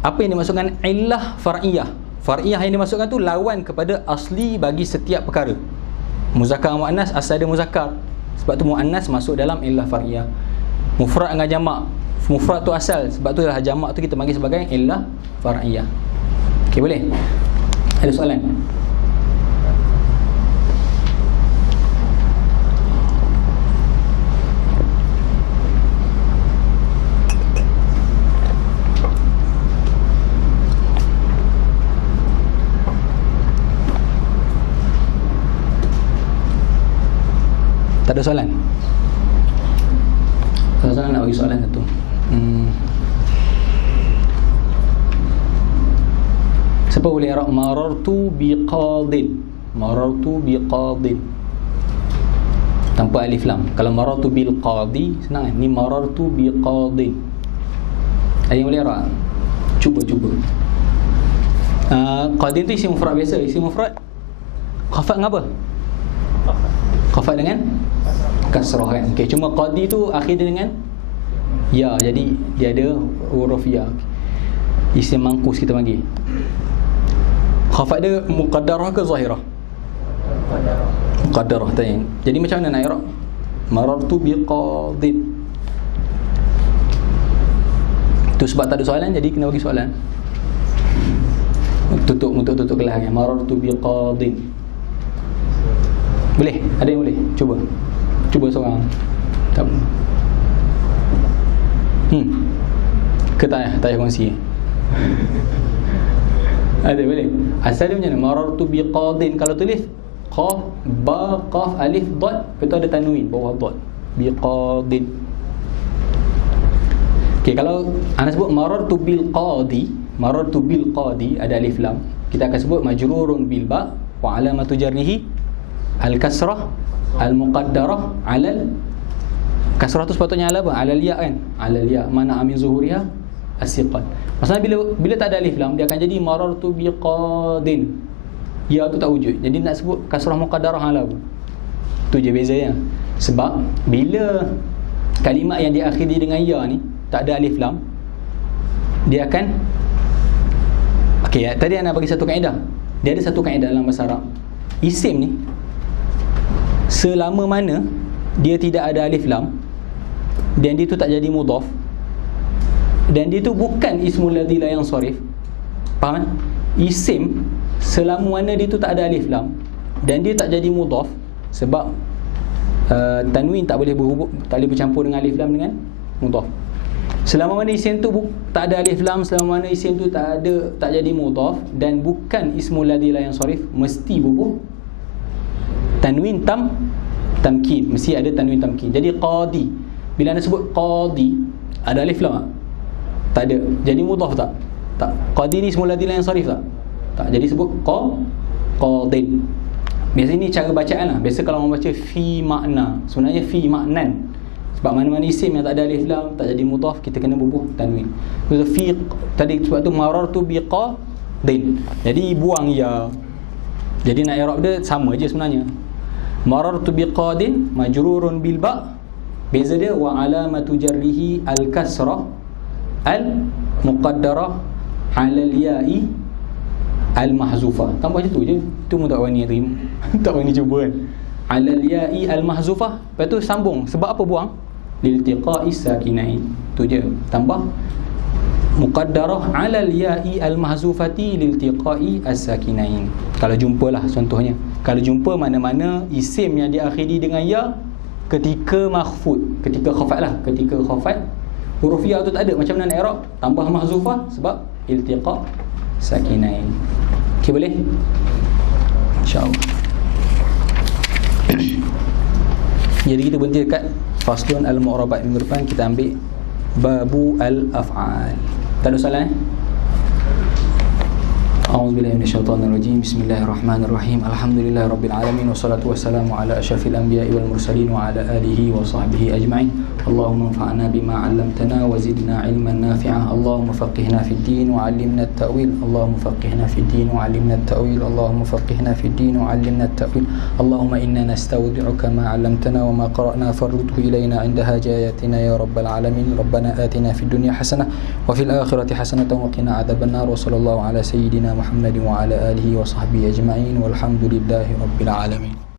apa yang dimasukkan illah far'iyah. Far'iyah yang dimasukkan tu lawan kepada asli bagi setiap perkara. Muzakkar muannas, asal dia muzakkar, sebab tu muannas masuk dalam illah far'iyah. Mufrad dengan jamak, mufrad tu asal, sebab tu dah jamak tu kita panggil sebagai illah far'iyah. Okey, boleh? Ada soalan? Tak ada soalan? Soalan nak bagi soalan satu. Siapa boleh i'rab marartu biqadin? Marartu biqadin tanpa alif lam. Kalau marartu bil qadi senang kan? Ni marartu biqadin. Ada yang boleh i'rab? Cuba. Qadin tu isim mufrad biasa. Isim mufrad khafat dengan apa? Khafat dengan kasrah kan. Okey, cuma qadi tu akhir dia dengan ya, jadi dia ada huruf ya. Isim mangkus kita panggil. Khafat dia muqaddarah ke zahirah? Muqaddarah tanya. Jadi macam mana nak i'rab? Marartu biqadin. Tu sebab tak ada soalan, jadi kena bagi soalan. Untuk tutup kelas kan. Marartu biqadin. Boleh? Ada yang boleh? Cuba seorang. Tak. Ke tak payah kongsi. Ada boleh? Asal dia macam mana? Marartu biqadin. Kalau tulis qaf, ba, qaf, alif, dad, itu ada tanwin bawah dad. Biqadin. Okey, kalau anda sebut marartu bil qadi, ada alif lam, kita akan sebut majrurun bil ba wa alamatu jarrihi al kasrah al muqaddarah alal kasrah tu sepatutnya ala apa? Alal ya kan? Alal ya, mana amin zuhuriha as-siqal. Maksudnya bila tak ada alif lam, dia akan jadi marartu biqadin. Ya tu tak wujud. Jadi nak sebut kasrah muqaddarah ala apa? Tu je bezanya. Sebab bila kalimat yang diakhiri dengan ya ni tak ada alif lam, dia akan tadi anda bagi satu kaedah. Dia ada satu kaedah dalam bahasa Arab. Isim ni selama mana dia tidak ada alif lam dan dia tu tak jadi mudhaf dan dia tu bukan ismul ladzi la yansarif. Faham kan? Isim selama mana dia tu tak ada alif lam dan dia tak jadi mudhaf, sebab tanwin tak boleh bercampur dengan alif lam dengan mudhaf. Selama mana isim tu tak ada alif lam, selama mana isim tu tak jadi mudhaf dan bukan ismul ladzi la yansarif, mesti bubuh tanwin tamkin, mesti ada tanwin tamkin. Jadi qadi, bila anda sebut qadi, ada alif lam tak ada, jadi mudhaf tak? Qadi ni ismul ladzi la yansarif tak? Tak. Jadi sebut qadin. Biasa ni cara bacaan lah. Biasa kalau orang baca fi makna, sebenarnya fi maknan. Sebab mana-mana isim yang tak ada alif lam, tak jadi mudhaf, kita kena bubuh tanwin. So fi tadi sebab tu marartu biqadin. Jadi buang ya. Jadi nak i'rab dia sama je sebenarnya. Marartu biqadin majrurun bil ba. Beza dia wa alamatu jarrihi al kasrah al muqaddarah ala al ya'i al mahzufah. Tambah macam tu je. Tu pun tak berani terima. Tak berani cuba kan. Ala al ya'i al mahzufah. Lepas tu sambung. Sebab apa buang? Liltiqa'i sakinain. Tu je. Tambah muqaddarah 'ala al-ya'i al-mahzufati liltiqa'i as-sakinain. Kalau jumpalah contohnya. Kalau jumpa mana-mana isim yang diakhiri dengan ya ketika makhfud, ketika khafat lah, ketika khafat huruf ya tu tak ada, macam mana nak i'rab? Tambah mahzufah sebab iltiqa' sakinain. Okey, boleh? Insya-Allah. Jadi kita berhenti dekat faslun al-mu'rabat. Minggu depan kita ambil babu al-af'al. Tak ada soalan? A'udzubillahi minasyaitonirrajim. Bismillahirrahmanirrahim. Alhamdulillahirabbil alamin wassalatu wassalamu ala asyrafil anbiya'i wal mursalin wa ala alihi wa sahbihi ajma'in. Allahumma anfa'na bima 'allamtana wa zidna 'ilman nafi'an. Allahumma faqihna fid din wa 'allimna at-ta'wil. Allahumma faqihna fid din wa 'allimna at-ta'wil. Allahumma faqihna fid din wa 'allimna at-ta'wil. Allahumma inna nastawdi'uka ma 'allamtana wa ma qara'na farudhu ilayna 'inda hajayatina ya rabbal alamin. Rabbana atina fid dunya hasanah wa fil akhirati hasanatan wa qina 'adzabannar. Wa sallallahu ala sayyidina Muhammadin wa ala alihi wa sahbihi ajma'in walhamdulillahi rabbil alamin.